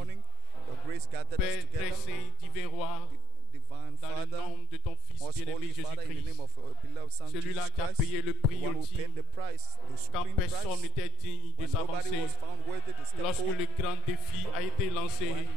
morning. Your grace gathered us Père together. très saint, divin roi, Divine dans le Father, nom de ton Fils most bien-aimé holy Father, in the name Jésus-Christ, of our beloved Son celui-là Jesus qui a Christ, payé le the prix one who paid ultime, the price, the quand supreme personne price, n'était digne de when nobody s'avancer, was found worthy to step lorsque forward, le grand défi a été lancé, when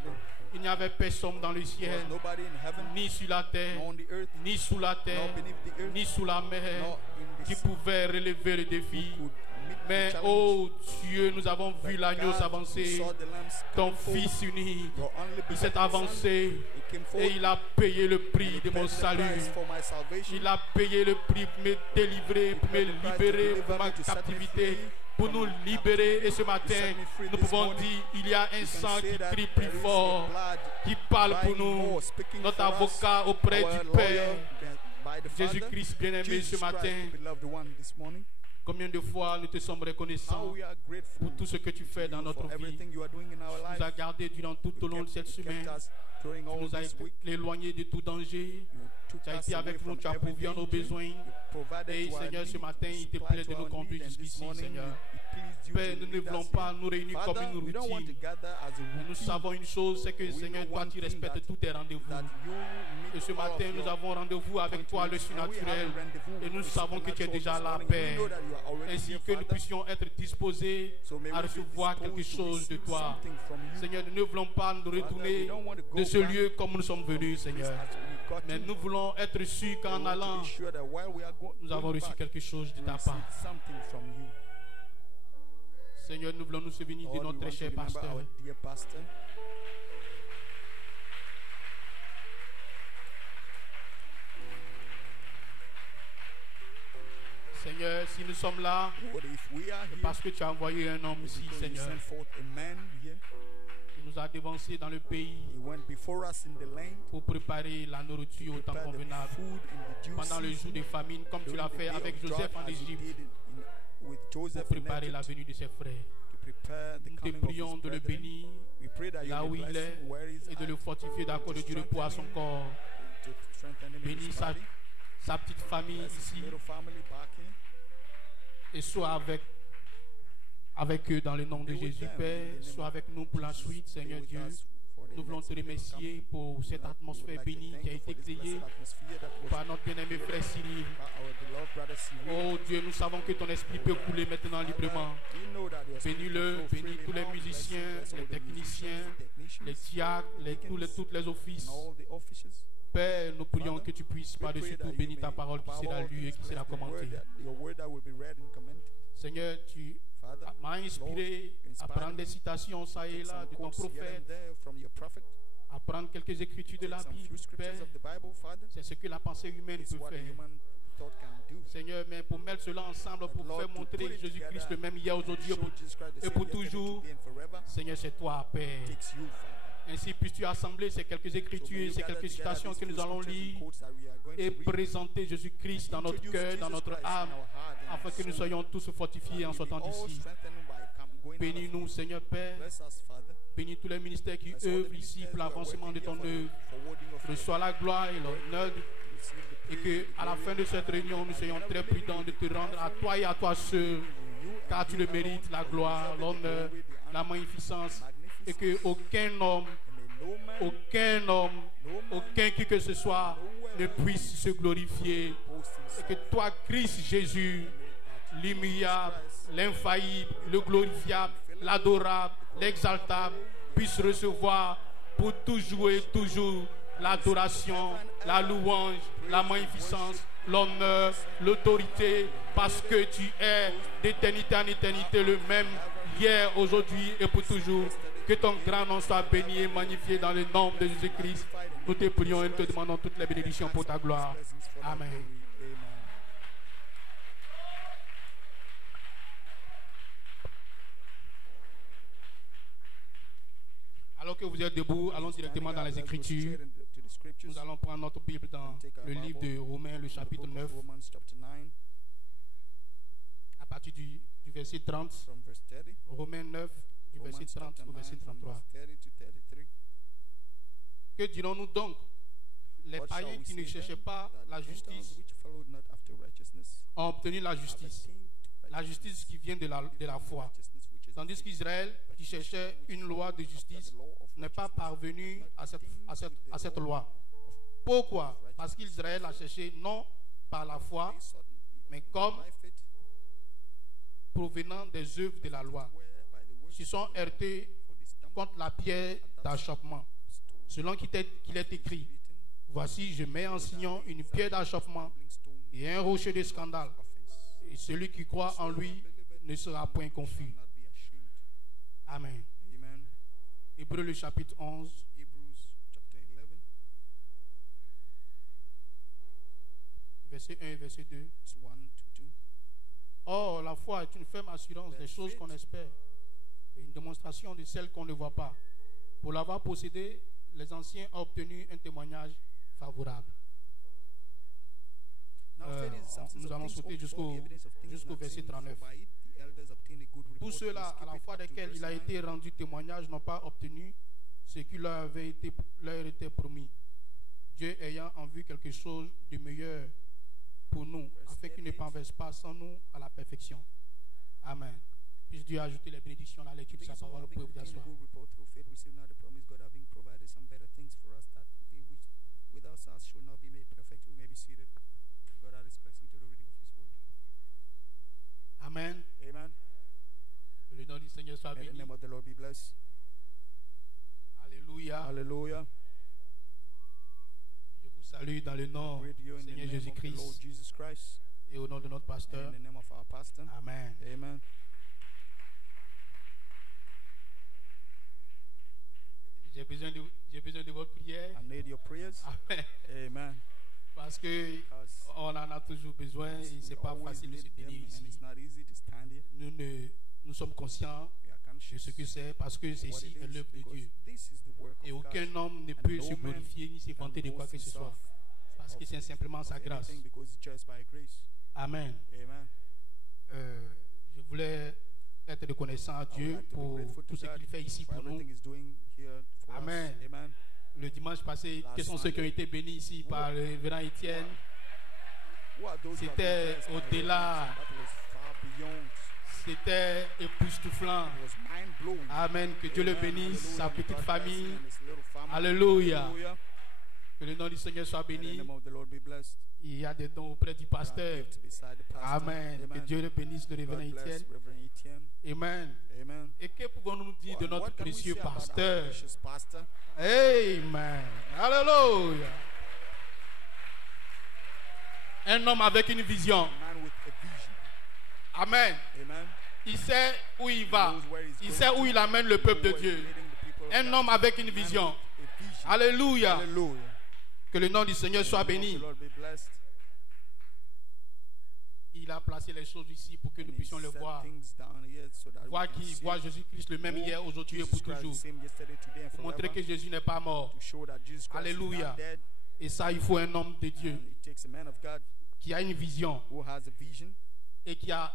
il n'y avait personne dans le there ciel, was nobody in heaven, ni sur la terre, nor on the earth, ni sous la nor terre, beneath the earth, ni sous la mer, nor in the qui sea, pouvait relever le défi. who could meet Mais, the challenge. oh Dieu, nous avons vu But l'agneau God, s'avancer, who saw the lambs ton coming forward, Fils unique, your only il s'est begotten Son, avancé he came et forward, il a payé le and prix he de paid mon the salut. price for my salvation. Il a payé le prix pour me délivrer, pour me paid the price to libérer deliver de ma me, to set me captivité, free pour from nous my libérer. Et ce captivity, matin, to set me free nous this pouvons morning. dire, il y a un You can sang say qui that crie there plus is a fort, blood qui parle pour crying nous, more, speaking notre for us, avocat auprès our du lawyer, Père. by the Father, Jésus-Christ bien-aimé, Jesus ce matin, Christ, the beloved one, this morning. combien de fois nous te sommes How reconnaissants we are grateful pour tout ce que tu fais to dans you notre for vie. everything you are doing in our Tu life. nous as gardés durant tout au long de cette You semaine. kept us during Tu all nous as this week. éloignés de tout danger. You took Tu as us été away avec nous, from tu as every pourvu à nos danger. besoins. You provided Et to our Seigneur, ce need, matin, you il te supplied plaît to de nous our conduire need, and this jusqu'ici, morning Seigneur. it pleased you Père, to nous ne lead voulons us pas here. nous réunir comme Father, une we don't want to routine. gather as a Nous routine. savons une chose, c'est que We Seigneur, know toi, one tu thing, respectes tous tes rendez-vous. that you Et meet ce all matin, of nous your avons rendez-vous avec toi, le appointments, and we have surnaturel. a rendezvous Et nous with savons que tu es supernatural déjà this là, morning. Père. We know that you are already Ainsi here, que nous Father. puissions être disposés So may à we be recevoir quelque disposed to chose de receive toi. something from you. Seigneur, nous ne voulons pas nous retourner we don't want to go de ce back lieu comme nous sommes venus, Seigneur. as we got Mais to. nous voulons être sûrs qu'en We want to allant, be sure that while we are nous avons going reçu back, quelque chose de we ta receive part. something from you. Seigneur, nous voulons nous souvenir Lord, de we notre want to cher remember pasteur. our dear pastor. Seigneur, si nous sommes là, Lord, if we are c'est here, parce que tu as envoyé un homme ici, because you Seigneur. sent forth a man here. Il nous a dévancé dans le pays He went before us in the land, pour préparer la nourriture au temps prepared the convenable. food in the due Pendant le jour season, de famine, comme tu during l'as the fait day avec of Joseph drought, en as you Égypte, did with pour Joseph in préparer la Egypt, venue de ses frères. to prepare the Nous te coming of prions his de le brethren. bénir We pray that you là où may il bless est him where he's et de at, le fortifier d'accorder du repos à son corps. to strengthen him in Bénis his sa, body. sa petite famille Bless his ici little family back here. et sois avec eux dans le nom de Be with Jésus, them in Père. the name Sois of avec nous pour la Jesus. suite, Be Seigneur with Dieu. us for the Nous voulons next te week to remercier come. pour cette We atmosphère would like to bénie thank qui a you été for this créée blessed atmosphere that was par notre bien-aimé frère Cyril. by our beloved brother Cyril. Oh Dieu, nous savons que ton esprit peut couler maintenant librement. We know that your spirit Bénis-le, can flow bénis freely tous les now. Bless musiciens, him, bless les all the techniciens, musicians, the technicians, les diacres, toutes les offices. and all the offices. Père, nous prions que tu puisses We par-dessus pray tout that you bénir ta may, parole qui above sera all lue et things, qui sera bless the commentée. your word that will be read and commented. Seigneur, tu Father, m'as inspiré à prendre des citations ça et take là some de ton quotes here and prophète, there from your prophet. à prendre quelques écritures de Take la some few Bible, scriptures Père. of the Bible, Father. C'est ce que la pensée humaine It's peut what the faire. human thought can do. Seigneur, mais pour mettre cela ensemble, pour Lord, faire to montrer put it Jésus-Christ together le même hier, aujourd'hui Show Jesus Christ the et same pour yesterday, toujours. today, and forever. Seigneur, c'est toi, Père. Takes you, Father. Ainsi puisses-tu assembler ces quelques So may écritures, you ces gather quelques together citations these que few nous allons scriptures and lire quotes that we are going et to read. présenter Jésus-Christ dans notre Introduce cœur, dans Jesus notre Christ in âme, our heart and afin our que nous soul. soyons tous fortifiés en That we sortant be all d'ici. strengthened by going out of Bénis-nous, here. Seigneur Père. Bless us, Father. Bénis tous les ministères qui Bless all the œuvrent ici ministers pour who are l'avancement de working ton here for œuvre. the forwarding of your Reçois la gloire et l'honneur receive the et praise, que the à la glory, fin de cette réunion, nous soyons très prudents de te rendre à toi et à toi seul, car tu le mérites, la gloire, l'honneur, la magnificence, et que aucun qui que ce soit ne puisse se glorifier, et que toi, Christ Jésus, l'immuable, l'infaillible, le glorifiable, l'adorable, l'exaltable, puisse recevoir pour toujours et toujours l'adoration, la louange, la magnificence, l'honneur, l'autorité, parce que tu es d'éternité en éternité le même, hier, aujourd'hui et pour toujours. Que ton grand nom soit béni et magnifié dans le nom de Jésus-Christ. Nous te prions et nous te demandons toutes les bénédictions pour ta gloire. Amen. Alors que vous êtes debout, allons directement dans les Écritures. Nous allons prendre notre Bible dans le livre de Romains, le chapitre 9, à partir du verset 30. Romains 9, du verset 30 au verset 33. Que dirons-nous donc? Les païens qui ne cherchaient pas la justice ont obtenu la justice qui vient de la foi. Tandis qu'Israël, qui cherchait une loi de justice, n'est pas parvenu à cette loi. Pourquoi? Parce qu'Israël a cherché non par la foi, mais comme provenant des œuvres de la loi. Ils se sont heurtés contre la pierre d'achoppement. Selon qu'il est écrit, voici, je mets en Sion une pierre d'achoppement et un rocher de scandale. Et celui qui croit en lui ne sera point confus. Amen. Amen. Hébreux le chapitre 11. Hebrews chapter 11, Verset 1 et verset 2. verse 1 to 2. Or, la foi est une ferme assurance des choses qu'on espère et une démonstration de celles qu'on ne voit pas. Pour l'avoir possédé, les anciens ont obtenu un témoignage favorable. Now, faith is the substance nous of allons things sauter hoped for, the evidence of things jusqu'au not verset seen, for 39. by it the elders obtained a good report. Tous ceux-là, Let's à skip la it foi up to desquels verse il a 9. été rendu témoignage, n'ont pas obtenu ce qui leur était promis. Dieu ayant en vue quelque chose de meilleur pour nous, afin qu'il ne parvienne pas sans nous à la perfection. Amen. Puisse Dieu ajouter les bénédictions à la lecture de sa These all parole. Vous having pouvez vous obtained a asseoir. good report through faith receive not the promise, God having provided some better things for us, that they which without us should not be made perfect. We may be seated. God add his blessing to the reading of his word. Amen. Amen. Que le nom du Seigneur soit May the béni. name of the Lord be blessed. Alléluia. Hallelujah. Je vous salue dans le nom Greet you du in the Seigneur name of the Lord Jésus-Christ Jesus Christ. et au nom de notre pasteur. In the name of our pastor. Amen. Amen. J'ai besoin de votre prière. I need your prayers. Amen. Amen. Parce que Because on en a toujours besoin et c'est we pas always facile de se need them, tenir and ici. it's not easy to stand here. Nous sommes conscients We are de conscious ce que c'est parce que of what ceci it est is, l'œuvre de because Dieu. this is the work Et of aucun God. homme ne And peut no se man glorifier ni se can vanter de quoi boast que ce soit. himself Parce que c'est simplement sa of grâce. anything, because it's just by grace. Amen. Amen. Je voulais être reconnaissant à I would Dieu like to be pour grateful tout to ce God qu'il fait ici for pour nous. everything he's doing here for Amen. us. Amen. Le dimanche passé, Last quels sont ceux qui ont Sunday. été bénis ici par le révérend Étienne? Who are those who have been C'était blessed by au-delà. God? That was far beyond. C'était époustouflant. It was mind-blowing. Amen. Que Dieu le Amen. bénisse, Hallelujah. sa May petite God bless famille. him and his little family. Alléluia. Hallelujah. Que le nom du Seigneur soit May the béni. name of the Lord be blessed. Il y a des dons auprès du There are pasteur. gifts beside the pastor. Amen. Que Amen. Dieu le bénisse, le révérend God bless Étienne. Reverend Etienne. Amen. Amen. Et que pouvons-nous dire de What notre can we précieux say about our pasteur? precious pastor? Amen. Alléluia. Un homme avec une vision. A man with a vision. Amen. Amen. Il sait où il va. Knows where he's Il going sait où il amène le peuple de where he's Dieu. leading the people of Un God. homme avec une A man vision. with a vision. Alléluia. Hallelujah. Que le nom du Seigneur soit The name of béni. the Lord be blessed. Il a placé les choses ici pour que And nous he puissions le set voir. things down here so that we Voir can qui see voit Jésus-Christ le même who hier, aujourd'hui et Jesus pour Christ, toujours. the same yesterday, today, and Pour montrer forever. que Jésus n'est pas mort. To show that Jesus Christ Alléluia. is not dead. Et ça, il faut un homme de Dieu And it takes a man of God qui a une vision who has a vision, et qui a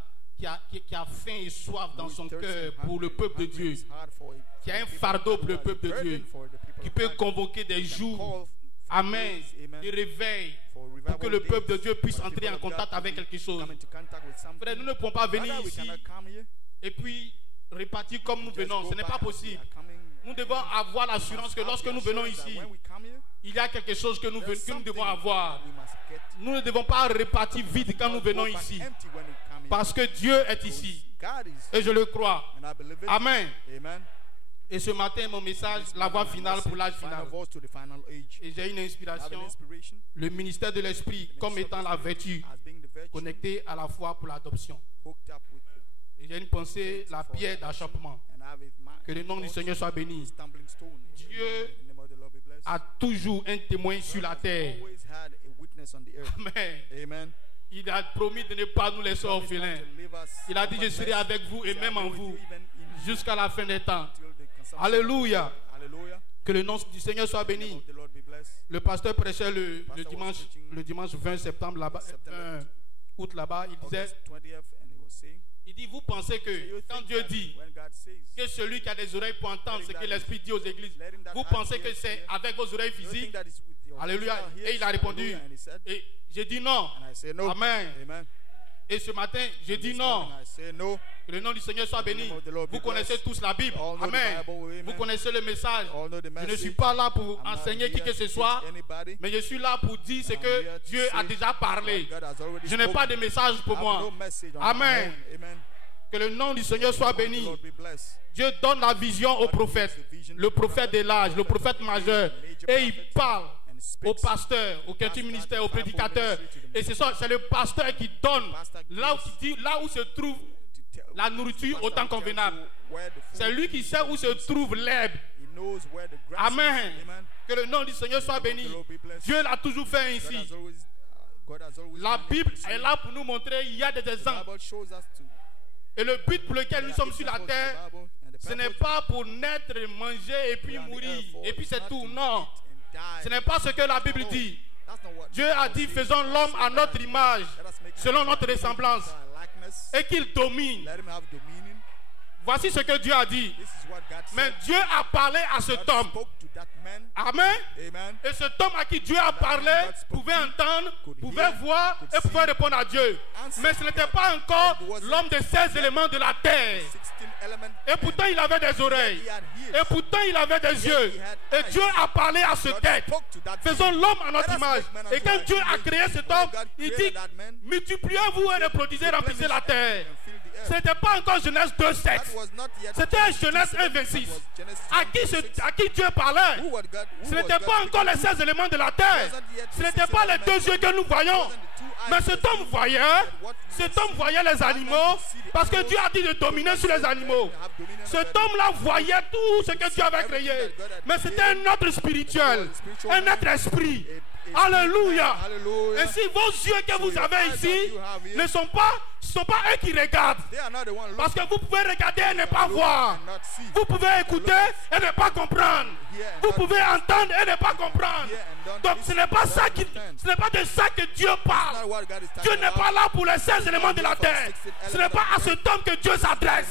faim et soif dans who is son thirsty cœur and pour le hungry, peuple de hungry Dieu, in his heart for it, qui a un for people fardeau of pour le God, peuple de burden Dieu, for the people qui of peut God, convoquer des can jours, call for amen, days, amen, de réveil, for pour revival que le days, peuple de Dieu puisse for the entrer people en of God contact to avec be- quelque chose. come into contact with something. Frère, nous ne pouvons pas venir Brother, we ici cannot come here, et puis repartir comme nous just venons. go Ce n'est by pas as we possible. are coming. Nous devons avoir l'assurance que Have lorsque the nous venons assurance that ici, when we come here, il y a quelque chose que nous there's devons something avoir. that we must get. Nous ne devons pas repartir vide quand nous Not venons go back ici. empty when we come here. Parce que Dieu est ici. God is, Et je le crois. and I believe it. Amen. Amen. Et ce matin, mon message, la voie finale pour l'âge Final final. voice to the final age. Et j'ai une I have inspiration. an inspiration Le ministère de l'Esprit comme étant la vertu as being the virtue connectée à la foi pour l'adoption. hooked up with it. Et j'ai une pensée, la pierre d'achoppement. And I have it ma- Que le nom du Seigneur soit béni. stumbling stone. Dieu The name of the Lord be blessed. A toujours un témoin sur la terre. Always had a witness on the earth. Amen. Amen. Il a promis de ne pas nous laisser Promise not orphelins. to leave us Il a dit, je serai orphanless. avec vous et He said, même "I en will with vous you even in jusqu'à la fin des temps. till the consumption." Alléluia. Hallelujah. Que le nom du Seigneur soit The name béni. of the Lord be blessed. Le pasteur prêchait le Pastor was preaching dimanche 20 septembre là-bas, September. août là-bas. Il disait, August 20th, and he was saying, il dit, vous pensez "So que you quand think Dieu that dit when God says, que celui qui a des oreilles pour entendre ce que l'Esprit dit aux églises, vous pensez que c'est avec vos oreilles you think physiques? that is with your Alléluia. physical Et il a ears?" répondu, Hallelujah. And he said, et j'ai dit non. and I said, "No." Amen. Amen. Et ce matin, je dis This non. morning I say no. Que le nom du Seigneur soit béni. of the Lord be Vous connaissez blessed. tous la Bible. All know the Amen. Bible, amen. Vous connaissez le message. All know the Je ne message. suis pas là pour I'm not enseigner qui here que to ce teach soit, anybody. mais je suis là pour dire ce I'm que here to Dieu a say déjà parlé. what God has already Je n'ai spoken. pas de message pour I have moi. no message on Amen. my own. Amen. Que le nom du Seigneur soit The béni. Lord be blessed. Dieu donne la vision au prophète, le prophète de l'âge, le prophète majeur, et il parle au pasteur, au chrétien ministère, au prédicateur. Et c'est le pasteur qui donne là où se trouve la nourriture au temps convenable. C'est lui qui sait où se trouve l'herbe. He knows where the grass Amen. is. Amen. Que le nom du Seigneur soit béni. Dieu l'a toujours fait ainsi. God has always La done it Bible this way. est là pour nous montrer il y a des The exemples. Bible shows us to Et le but pour lequel nous there sommes are sur la examples terre, in the Bible, and the ce n'est purpose pas pour naître, manger et puis we are on the mourir. earth for Et puis is c'est not tout. to Non. eat and die. Ce n'est pas ce que la Bible No, dit. that's not what Dieu the a Bible dit, says. faisons l'homme à notre image, Let us make selon man notre after ressemblance, our likeness. et qu'il domine. Let him have dominion. Voici ce que Dieu a dit. This is what God Mais said. Dieu a parlé à cet God homme. spoke to that man. Amen. Amen. Et cet homme à qui Dieu a parlé pouvait entendre, pouvait voir et pouvait répondre à Dieu. Mais ce n'était pas encore l'homme des 16 éléments de la terre. 16 element. Et pourtant il avait des oreilles. He had Et ears. pourtant il avait des yeux. Et Dieu a parlé à ce God tête. spoke to that Faisons man. l'homme à notre Let us image. make man Et unto quand our Dieu a image. créé cet When homme, God il created dit, that man, multipliez-vous et reproduisez, remplissez la terre. and fill the earth. Ce n'était pas encore Genèse 2,7. That was not yet C'était Genèse 1,26. That was Genesis À qui Dieu parlait. Who was God? Who Ce was n'était God pas encore les speaking to? 16 éléments de la terre. Ce n'était pas les 2 yeux que nous voyons. Mais cet homme voyait. Cet homme voyait les animaux. Parce que Dieu a dit de dominer sur les animaux. Cet homme-là voyait tout ce que Dieu avait créé. Mais c'était un être spirituel. Un être esprit. Alléluia. Hallelujah. Ainsi, vos yeux que vous avez ici ne sont pas eux qui regardent. They are not the one Parce looking. que vous pouvez regarder et ne pas Look voir. and not see. Vous pouvez écouter et ne pas comprendre. Vous pouvez entendre et ne pas comprendre. Donc ce n'est pas ça ce n'est pas de ça que Dieu That's parle. not what God is Dieu talking n'est about. pas là pour les 16 éléments de la terre. Ce n'est pas à cet homme que Dieu s'adresse.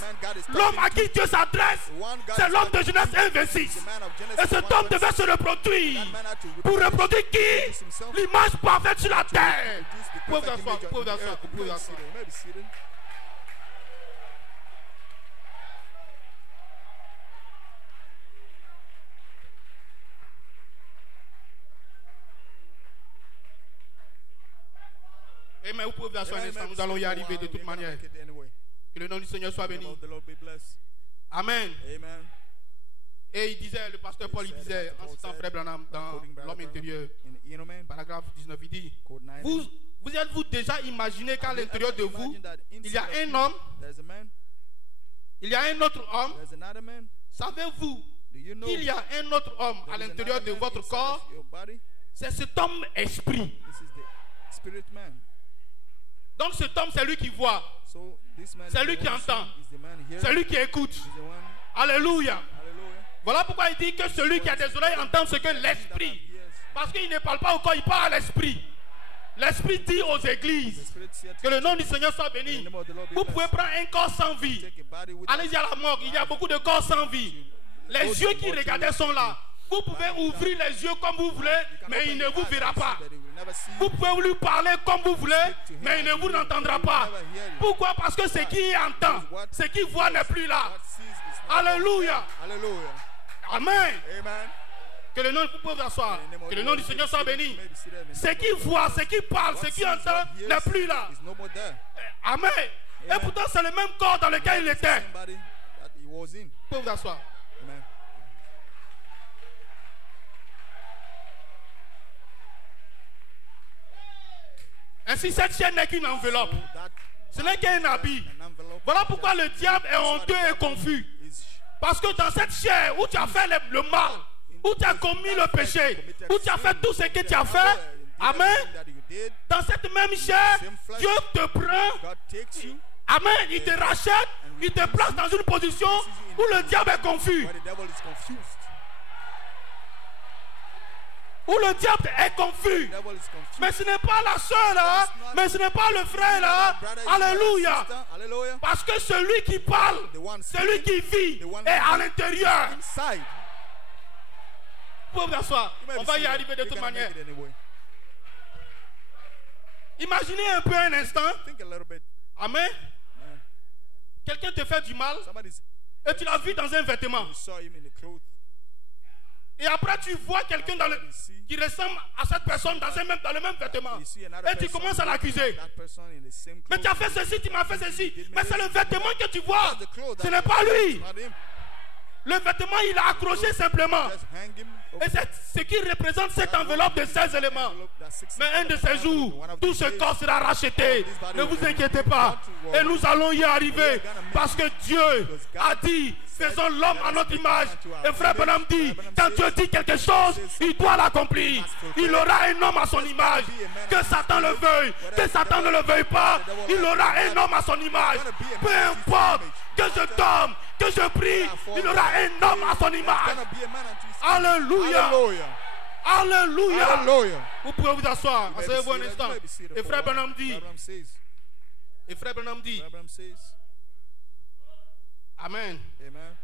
L'homme à qui Dieu s'adresse, c'est l'homme de Genèse 1,26. The man of Genesis Et cet homme devait se reproduire. That man had to Pour reproduce reproduire qui? himself. L'image parfaite sur la terre. Produce the Pouvez perfect vous asseoir, image pouvez on vous the asseoir, earth. pouvez vous You may be asseoir. seated. You may be seated. Amen. Vous pouvez vous asseoir un instant. Nous allons y arriver de toute manière. Que le nom du Seigneur soit béni. The Lord be blessed. Amen. Amen. Et il disait, le pasteur Paul, il disait, en citant Frère Branham dans L'homme intérieur, In the inner man, paragraphe 19, il dit, code 9. vous êtes-vous déjà imaginé qu'à l'intérieur de vous, il y a un homme, There's a man. il y a un autre homme. There's another man. Savez-vous Do you know qu'il y a un autre homme à there is l'intérieur de another man votre inside corps? of your body? C'est cet homme esprit. This is the spirit man. Donc cet homme, c'est lui qui voit, So this man C'est is lui the qui one entend. seeing, is the man hearing, c'est lui qui écoute. is the one. Alléluia. Hallelujah. Voilà pourquoi il dit que celui qui a des oreilles entend ce que l'esprit. Parce qu'il ne parle pas au corps, il parle à l'esprit. L'esprit dit aux The églises spirit said que le nom du Seigneur soit the béni. name of the Lord be Vous blessed. pouvez prendre un corps sans vie. Take a body with Allez-y à la morgue, il y a beaucoup de corps sans vie. Les yeux qui regardaient sont là. Vous pouvez ouvrir les yeux comme vous voulez, mais il ne vous verra pas. Vous pouvez lui parler comme vous voulez, mais il ne vous entendra pas. Pourquoi? Parce que ce qui entend, ce qui voit n'est plus là. Alléluia. Hallelujah. Amen. Amen. Que le nom, vous pouvez vous asseoir. Que le nom du Seigneur soit béni. Ce qui voit, ce qui parle, ce qui entend n'est plus là. Is no more there. Amen. Et pourtant, c'est le même corps dans lequel il était. Somebody that he was in. Vous pouvez vous asseoir. Amen. Ainsi, cette chaîne n'est qu'une enveloppe. That Ce n'est qu'un habit. an envelope Voilà pourquoi le diable est honteux et confus. is Parce que dans cette chair où tu as fait le mal, où tu as commis le péché, où tu as fait tout ce que tu as fait, amen, that you did. dans cette même chair, Dieu te prend, God takes you amen, il te rachète, il te place dans une position où le diable est confus, where the devil is confused. où le diable est confus. The devil is confused. Mais ce n'est pas la soeur là, mais ce n'est pas le frère là, Brother is not a alléluia. sister. Hallelujah. Parce que celui qui parle, celui qui vit est à l'intérieur. Inside. Vous pouvez vous asseoir. You may On be va y seated. arriver de You toute can make manière. it anyway. Imaginez un peu un instant. Think a little bit. Amen. Man. Quelqu'un te fait du mal Somebody's, et tu l'as vu dans un vêtement. you saw him in the clothes. Et après tu vois quelqu'un qui ressemble à cette personne dans le même vêtement. You see another Et tu person, commences à l'accuser. that person in the same Mais clothes. tu as fait ceci, tu m'as fait ceci. Mais c'est le vêtement que tu vois. That's the clothes. Ce n'est pas lui. Not him. Le vêtement, il a accroché simplement. Just hang him Et over c'est ce qui représente cette enveloppe de 16 éléments. that 16 Mais un de ces jours, one of tout these ce days, corps sera racheté. Ne vous inquiétez pas. Et nous allons y arriver. Parce que Dieu a dit, faisons l'homme à notre image. Et frère Branham dit, quand Dieu dit quelque chose, il doit l'accomplir. Il aura un homme à son image. Que Satan le veuille, que Satan ne le veuille pas, il aura un homme à son image. Peu importe que je tombe, que je prie, il aura un homme à son image. gonna be a man unto his Alléluia. Hallelujah. Alléluia. Hallelujah. Vous pouvez vous asseoir. You may be Asseyez-vous un seated, instant. you may be seated Et for frère a while. Branham dit, Branham says, et frère Branham dit, Branham says, Amen. amen.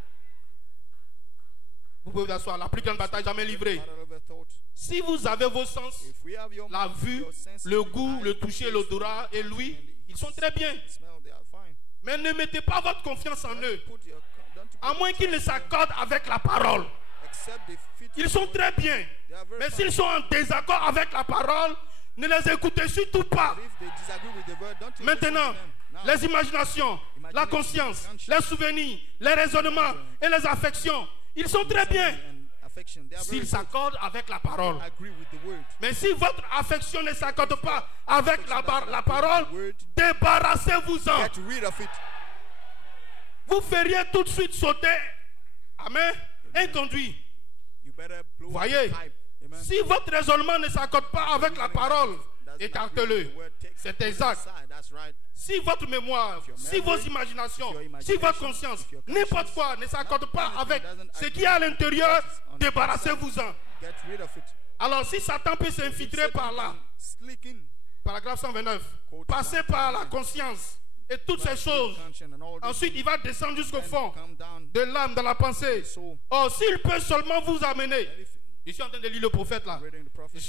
Vous pouvez vous asseoir. La plus grande bataille jamais livrée. Battle of the thought. Si vous avez vos sens, If we have your la mind, vue, your senses, le your goût, eyes, le toucher, l'odorat et l'ouïe, ils sont très bien. the smell, they are fine. Mais ne mettez pas votre confiance en eux. Put your, don't you À put moins your qu'ils ne trust in them, s'accordent avec la parole. except they fit Ils sont très bien. They are very Mais fine. s'ils sont en désaccord avec la parole, ne les écoutez surtout pas. If they disagree with the word, don't you Maintenant, listen to them. Now, les imaginations, la conscience, les souvenirs, les raisonnements et les affections, ils sont très bien and affection, they are very s'ils good. s'accordent avec la parole. Agree with the word. Mais si votre affection ne s'accorde pas avec la parole, débarrassez-vous-en. Get rid of it. Vous feriez tout de suite sauter. Amen. Un conduit. You better blow Voyez, the pipe. Amen. si votre raisonnement ne s'accorde pas avec la parole, écartez-le. C'est exact. That's right. Si votre mémoire, si vos imaginations, si votre conscience, n'importe quoi ne s'accorde pas avec ce qui est à l'intérieur, débarrassez-vous-en. Get rid of it. Alors si Satan peut s'infiltrer par là, Slick in. paragraphe 129, passer par la conscience et toutes ces choses, Conscience and all this. ensuite il va descendre jusqu'au fond Come down. de l'âme, dans la pensée. So, Or s'il peut seulement vous amener, if je suis en train de lire le prophète là, reading the prophet,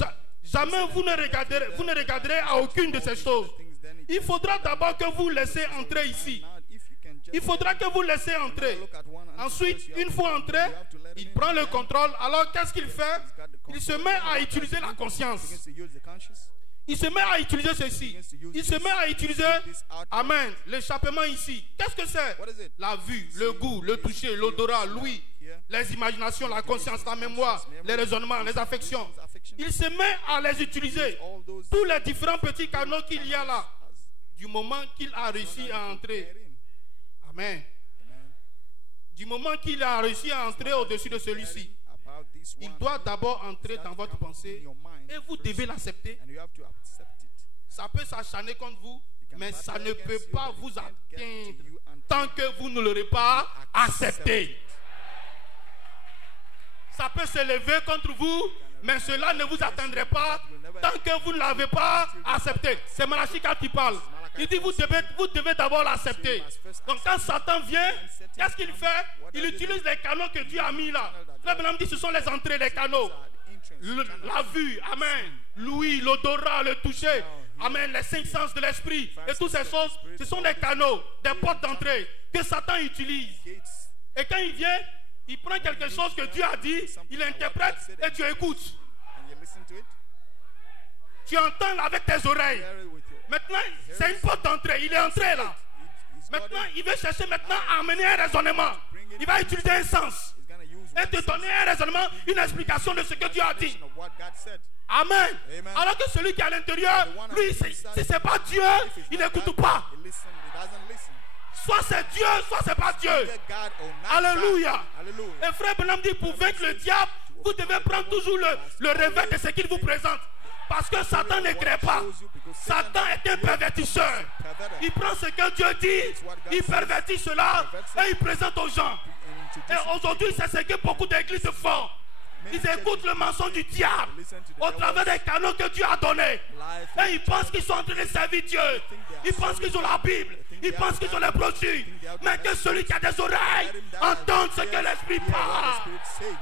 jamais vous ne regarderez à aucune de ces choses. things then it Il faudra d'abord que vous laissez entrer ici. now if you can just Il faudra que vous laissez entrer. look at one and Ensuite, first you une have fois to- entré, you have to let him il in. prend le Then contrôle. Alors qu'est-ce qu'il fait? Il se met à utiliser la he conscience. begins to use the conscience. Il se met à utiliser ceci. Il se met à utiliser, amen, l'échappement ici. Qu'est-ce que c'est? What is it? La vue, le goût, le toucher, l'odorat, l'ouïe, les imaginations, la conscience, la mémoire, les raisonnements, les affections. Il se met à les utiliser. All those Tous les différents petits canaux qu'il y a là. Du moment qu'il a réussi à get entrer. in. Amen. Amen. Du moment qu'il a réussi à entrer au-dessus de celui-ci, About this il one, doit d'abord entrer dans votre come pensée in your mind et vous first, devez l'accepter. and you have to accept it. Ça peut s'acharner contre vous, mais ça ne peut pas vous atteindre tant que vous ne l'aurez pas accepté. Ça peut se lever contre vous, mais cela ne vous atteindrait pas tant que vous ne l'avez pas accepté. C'est Malachi qui parle. Il dit vous devez d'abord l'accepter. Donc quand Satan vient, qu'est-ce qu'il fait? Il utilise les canaux que Dieu a mis là. Frère Branham dit ce sont les entrées, les canaux. La vue, amen. L'ouïe, l'odorat, le toucher, amen. Les 5 sens de l'esprit et toutes ces choses, ce sont des canaux, des portes d'entrée que Satan utilise. Gates. Et quand il vient, il prend quelque chose que Dieu a dit, il interprète et tu écoutes. And you listen to it. Tu entends avec tes oreilles. Share it with your. Maintenant, c'est une porte d'entrée. Il est entré là. He's got Maintenant, it. il veut chercher maintenant à amener un raisonnement. Il va utiliser un sens He's gonna use et one te donner un raisonnement, une explication de ce que Dieu a dit. sense of what God said. Amen. Amen. Alors que celui qui est à l'intérieur, lui, si c'est pas Dieu, If it's il not n'écoute God, pas. He doesn't listen. Soit c'est Dieu, soit c'est pas Dieu. Either God or not Alléluia. God. Hallelujah. Et frère Branham dit, pour vaincre le diable, vous devez prendre toujours le revers de ce qu'il vous présente. Parce que Satan ne crée pas. Satan est un pervertisseur. Il prend ce que Dieu dit, il pervertit cela et il présente aux gens. Et aujourd'hui, c'est ce que beaucoup d'églises font. Ils écoutent le mensonge du diable au travers des canaux que Dieu a donnés. Et ils pensent qu'ils sont en train de servir Dieu. Ils pensent qu'ils ont la Bible. Ils pensent qu'ils ont les produits. Mais que celui qui a des oreilles entende ce que l'Esprit Hear what the parle. Spirit says.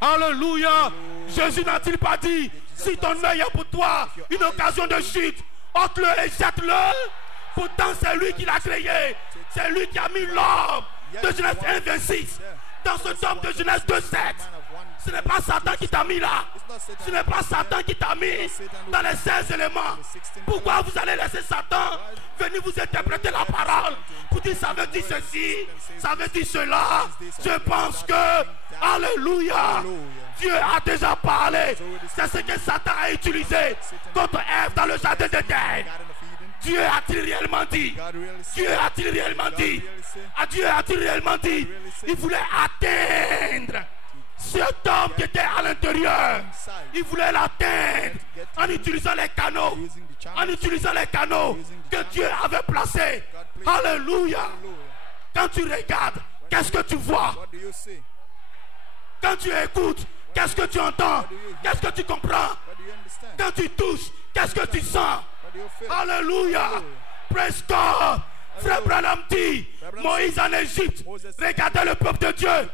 Alléluia. Jésus n'a-t-il pas dit, si ton œil est pour toi une occasion de chute, ôte-le et jette-le. Pourtant c'est lui qui l'a créé. C'est lui qui a mis l'homme de Genèse 1:26 dans ce tome de Genèse 2:7. Ce n'est pas Satan qui t'a mis là. Ce n'est pas Satan qui t'a mis dans les 16 éléments. Pourquoi vous allez laisser Satan venir vous interpréter la parole pour dire ça veut dire ceci, ça veut dire cela? Je pense que, alléluia, Dieu a déjà parlé. C'est ce que Satan a utilisé contre Ève dans le jardin d'Éden. Dieu a-t-il réellement dit? Dieu a-t-il réellement dit? Dieu a-t-il réellement dit? Il voulait atteindre cet homme qui était à l'intérieur. Il voulait l'atteindre en utilisant les canaux. En utilisant les canaux que Dieu avait placés. Alléluia. Quand tu regardes, qu'est-ce que tu vois? Quand tu écoutes, qu'est-ce que tu entends? Qu'est-ce que tu comprends? Quand tu touches, qu'est-ce que tu sens? Alléluia. Praise God. Frère Branham dit, Moïse en Égypte regardait le peuple de Dieu.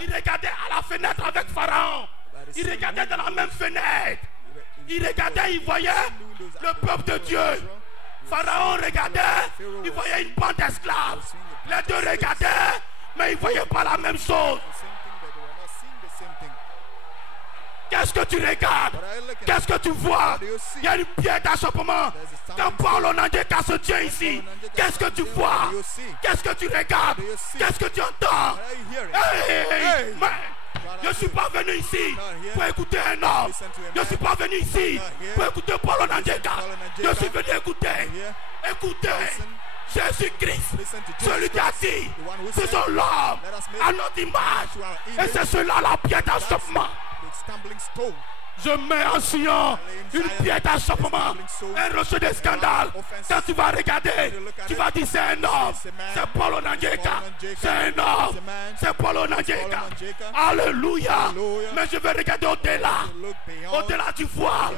Il regardait à la fenêtre avec Pharaon. Il regardait dans la même fenêtre. Il regardait, il voyait le peuple de Dieu. Pharaon regardait, il voyait une bande d'esclaves. Les deux regardaient, mais ils ne voyaient pas la même chose. Qu'est-ce que tu regardes? Qu'est-ce que tu vois? Il y a une pierre d'achoppement. Quand Paul on a dit qu'à ce Dieu ici, qu'est-ce que tu vois? Qu'est-ce que tu regardes? Qu'est-ce que tu entends? Hey, je ne suis pas venu ici pour écouter un homme. Je ne suis pas venu ici pour écouter Paul Onanjeka. Je suis venu écouter Jésus-Christ, celui qui a dit, faisons l'homme à notre image. Et c'est cela la pierre d'achoppement. Je mets en Sion une pierre d'achoppement, un rocher de scandale. Quand tu vas regarder, tu vas dire c'est un homme, c'est Paul Onanjeka, c'est un homme, c'est Paul Onanjeka. Alléluia. Mais je vais regarder au-delà du voile,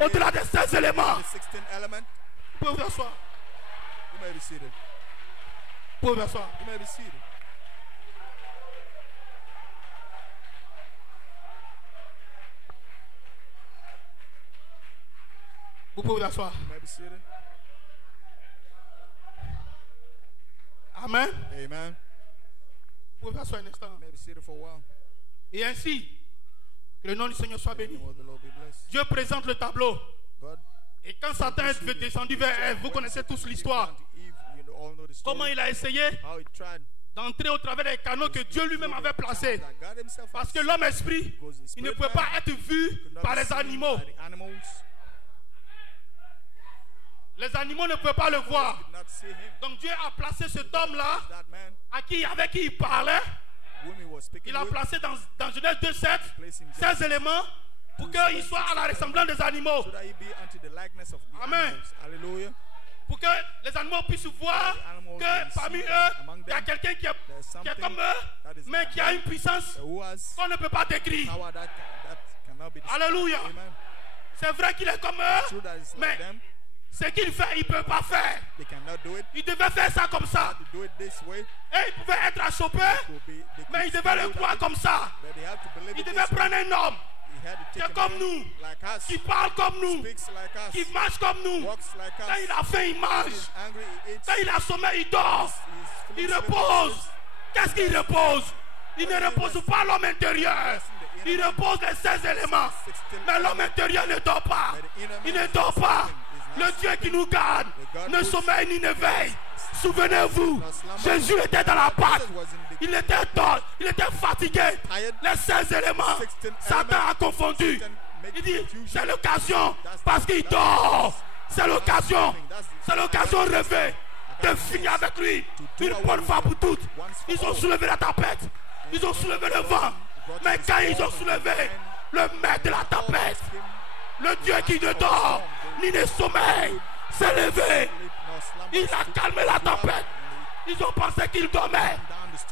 au-delà des 16 éléments. Vous pouvez vous asseoir. Vous pouvez vous asseoir. Vous pouvez vous asseoir. Amen. Amen. Vous pouvez vous asseoir un instant. Et ainsi, que le nom du Seigneur soit béni. Dieu présente le tableau. Et quand Satan est descendu vers Ève, vous connaissez tous l'histoire. Comment il a essayé d'entrer au travers des canaux que Dieu lui-même avait placés. Parce que l'homme esprit, il ne pouvait pas être vu par les animaux. Les animaux ne pouvaient pas le voir. Donc Dieu a placé cet homme-là avec qui il parlait. Il a placé dans Genèse 2:7 16 éléments pour qu'il soit à la ressemblance des animaux. Amen. Pour que les animaux puissent voir que parmi eux, il y a quelqu'un qui est comme eux, mais qui a une puissance qu'on ne peut pas décrire. Alléluia. C'est vrai qu'il est comme eux, mais ce qu'il fait, il ne peut pas faire. Il devait faire ça comme ça. Et il pouvait être achoppé, mais il devait le croire comme ça. Il devait prendre un homme qui est comme nous, qui parle comme nous, qui marche comme nous. Quand il a faim, il mange. Quand il a sommeil, il dort. Il repose. Qu'est-ce qu'il repose? Il ne repose pas l'homme intérieur. Il repose les 16 éléments. Mais l'homme intérieur ne dort pas. Il ne dort pas. Le Dieu qui nous garde ne sommeille ni ne veille. Souvenez-vous, Jésus était dans la pâte. Il était fatigué. Les 16 éléments, Satan a confondu. Il dit, c'est l'occasion parce qu'il dort. C'est l'occasion rêvée de finir avec lui. Une bonne fois pour toutes. Ils ont soulevé la tempête. Ils ont soulevé le vent. Mais quand ils ont soulevé le maître de la tempête, le Dieu qui ne dort ni ne sommeille s'est levé. Il a calmé la tempête. Ils ont pensé qu'il dormait.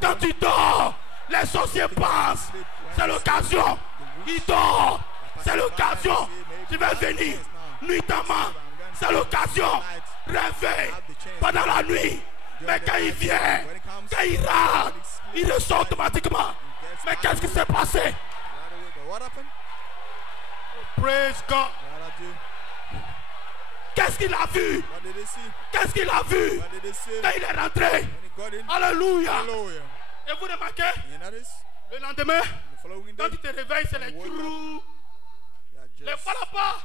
Quand tu dors, les sorciers pensent. C'est l'occasion. Il dort. C'est l'occasion. Tu vas venir nuitamment. C'est l'occasion. Rêver pendant la nuit. Mais quand il vient, quand il rentre, il ressort automatiquement. Mais qu'est-ce qui s'est passé? Praise God. Gloire à Dieu. Qu'est-ce qu'il a vu? What did they see? Qu'est-ce qu'il a vu What did they see? quand il est rentré? When he got in. Alléluia. Hallelujah. Et vous remarquez, You notice? le lendemain, The following quand day, tu te réveilles, c'est les Wake up. trous. they are Ne just, voilà pas.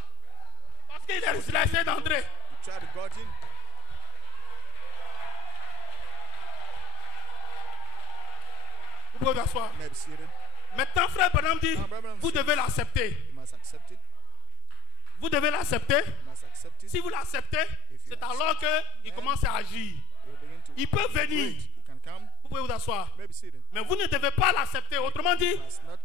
Parce qu'il a essayé d'entrer. he tried to got in. Vous pouvez vous asseoir. You may be seated. Maintenant, frère Branham dit, Now, Branham vous says, devez l'accepter. You must accept it. Vous devez l'accepter. You must accept it. Si vous l'acceptez, c'est accept alors qu'il commence à agir. You begin to Il peut venir. wait. You can come. Vous pouvez vous asseoir. You may be seated. Mais vous ne devez pas l'accepter. Autrement dit,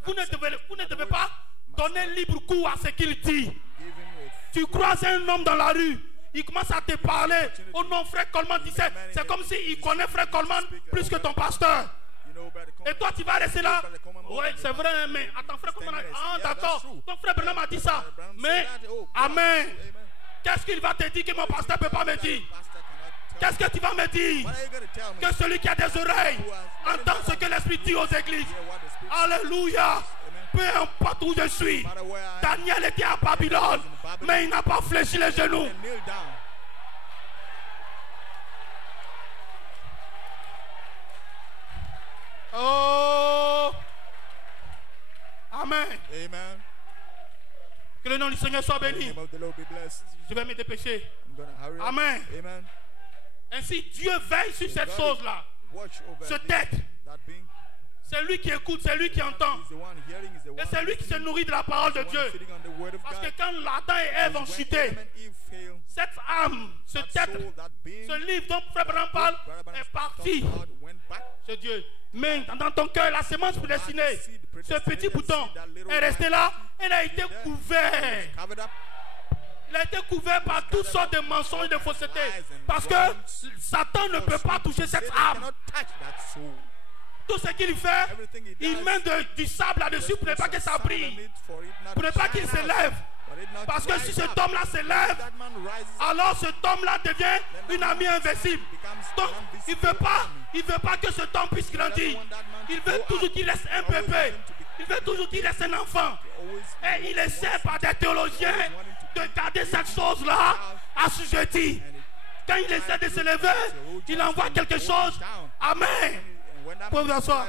vous ne devez pas donner libre cours à ce qu'il dit. Give him a Tu croises un homme dans la rue, il commence à te parler. Oh non, frère Coleman, tu sais, c'est comme s'il connaît frère Coleman plus que ton pasteur. you know better come. Et toi, tu vas rester là. Oui, c'est vrai, mais attends, frère Coleman. Ah, d'accord. Ton frère Branham a dit ça. Mais, Amen. Qu'est-ce qu'il va te dire que mon pasteur ne peut pas me dire? Qu'est-ce que tu vas me dire? What are you going to tell me? Que celui qui a des oreilles entend ce que l'Esprit dit aux églises. Alléluia. Peu importe où je suis. Daniel était à Babylone, mais il n'a pas fléchi les genoux. Kneel down. Oh. Amen. Amen. Que le nom du Seigneur soit The béni. name of the Lord be blessed. Je vais me dépêcher. I'm going to hurry up. Amen. Amen. Ainsi, Dieu veille sur cette chose-là. Watch over Ce this, tête. that being. C'est lui qui écoute, c'est lui qui entend. He's the one hearing, he's the Et one c'est lui qui se nourrit de la parole de the one Dieu. feeding on the word of Parce que God. quand Adam et Ève ont When chuté, Adam and Eve failed, cette âme, ce that tête, soul, that being, ce livre dont Frère Branham parle Brother est Branham parti. talks about, went back. C'est Dieu. Mais dans ton cœur, la sémence prédestinée, ce petit bouton est resté là. Elle a été couvert. Covered up. Il a été couvert par toutes sortes de mensonges et de faussetés. Parce que Satan ne peut pas toucher cette Satan âme. cannot touch that soul. Tout ce qu'il fait, Everything he il does, met du sable là-dessus pour ne pas que ça brille. Pour ne pas qu'il se lève. Parce que si cet homme-là se lève, alors cet homme-là devient une amie invincible. Donc, il ne veut pas que cet homme puisse grandir. Il veut toujours qu'il laisse un bébé. Il veut toujours qu'il laisse un enfant. Et il essaie par des théologiens de garder cette chose-là assujettie. Quand il essaie de se lever, il envoie quelque chose. Amen. Pouvez vous asseour.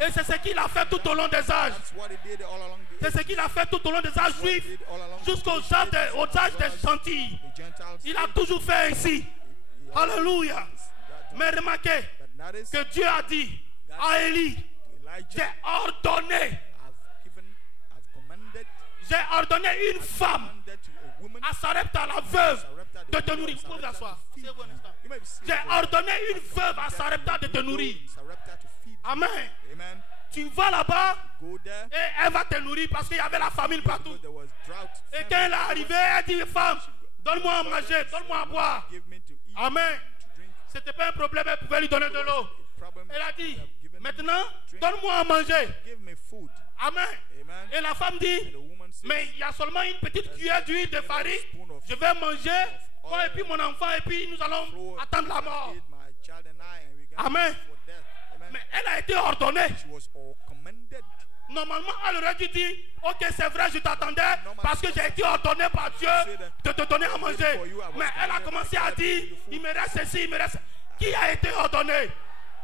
Et c'est ce qu'il a fait tout au long des âges. C'est ce qu'il a fait tout au long des âges juifs jusqu'aux âges des gentils. Il a toujours fait ainsi. Alléluia. Mais remarquez que Dieu a dit à Élie, j'ai ordonné une femme à Sarepta, la veuve, de te nourrir. Vous pouvez vous asseoir. J'ai ordonné une veuve à Sarepta de te nourrir. Amen. Tu vas là-bas et elle va te nourrir parce qu'il y avait la famine partout. Et quand elle est arrivée, elle dit, femme, donne-moi à manger, donne-moi à boire. Amen. Ce n'était pas un problème, elle pouvait lui donner de l'eau. Elle a dit, maintenant, donne-moi à manger. Amen. Et la femme dit, mais il y a seulement une petite cuillère d'huile de farine. Je vais manger, moi et puis mon enfant, et puis nous allons attendre la mort. Amen. Mais elle a été ordonnée. Normalement, elle aurait dû dire, ok, c'est vrai, je t'attendais parce que j'ai été ordonné par Dieu de te donner à manger. Mais elle a commencé à dire, il me reste ceci, il me reste... Qui a été ordonné?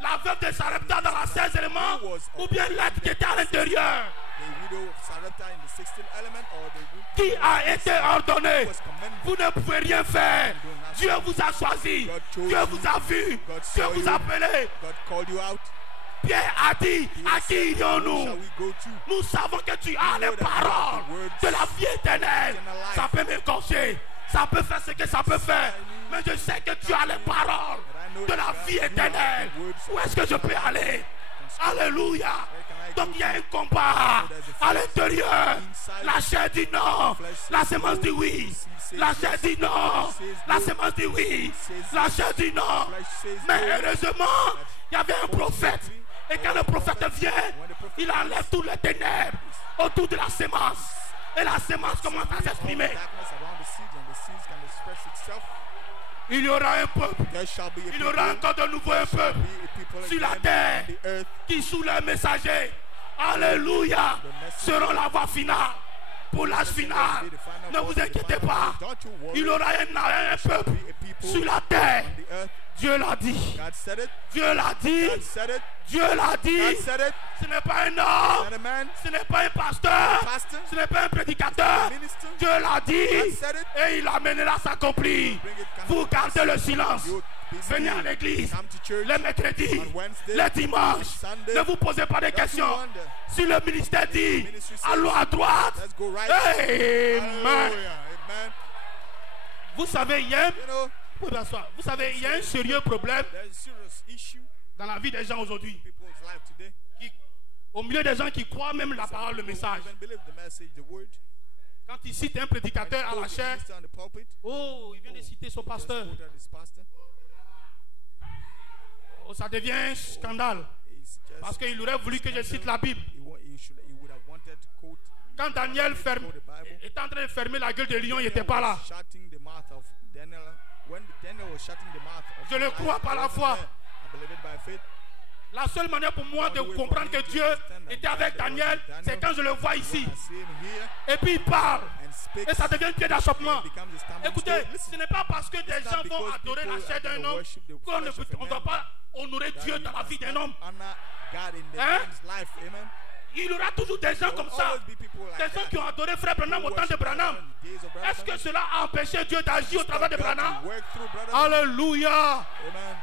La veuve de Sarepta dans la 16 éléments ou bien l'être qui était à l'intérieur? Qui a été ordonné? Vous ne pouvez rien faire. Dieu vous a choisi. Dieu vous a vu. Dieu vous a appelé. Pierre a dit, à qui irions-nous? Nous savons que tu as les paroles de la vie éternelle. Ça peut m'écorcher, ça peut faire ce que ça peut faire, mais je sais que tu as les paroles de la vie éternelle. Où est-ce que je peux aller? Alléluia. Donc il y a un combat à l'intérieur. La chair dit non, la sémence dit oui. La chair dit non, la sémence dit oui. La chair dit non. Mais heureusement, il y avait un prophète. Et quand le prophète vient, il enlève toutes les ténèbres autour de la sémence. Et la sémence commence à s'exprimer. Il y aura un peuple. Il y aura encore de nouveau un peuple sur la terre qui, sous les messagers, alléluia, seront la voie finale. pour l'âge final. Ne vous inquiétez pas. Il y aura un peuple sur la terre. Dieu l'a dit. Dieu l'a dit. Dieu l'a dit. Ce n'est pas un homme. Ce n'est pas un pasteur. Ce n'est pas un prédicateur. Dieu l'a dit. Et il amènera s'accomplir. Vous gardez le silence. Venez à l'église les mercredis, les dimanches. Ne vous posez pas de questions. Si le ministère dit allons à droite, amen. Vous savez, il y a un sérieux problème dans la vie des gens aujourd'hui. Au milieu des gens qui croient même la parole, le message. Quand il cite un prédicateur à la chair, oh, il vient de citer son pasteur. Oh, ça devient un scandale. Parce qu'il aurait voulu que je cite la Bible. Quand Daniel était en train de fermer la gueule de lion, il n'était pas là. Je le crois par la foi. La seule manière pour moi de comprendre que Dieu était avec Daniel, c'est quand je le vois ici. Et puis il parle. Et ça devient pied d'achoppement. Écoutez, ce n'est pas parce que des gens vont adorer la chair d'un homme qu'on ne doit pas honorer Dieu dans la vie d'un homme. Hein? Il y aura toujours des gens comme ça. Des gens qui ont adoré Frère Branham au temps de Branham. Est-ce que cela a empêché Dieu d'agir au travers de Branham? Alléluia.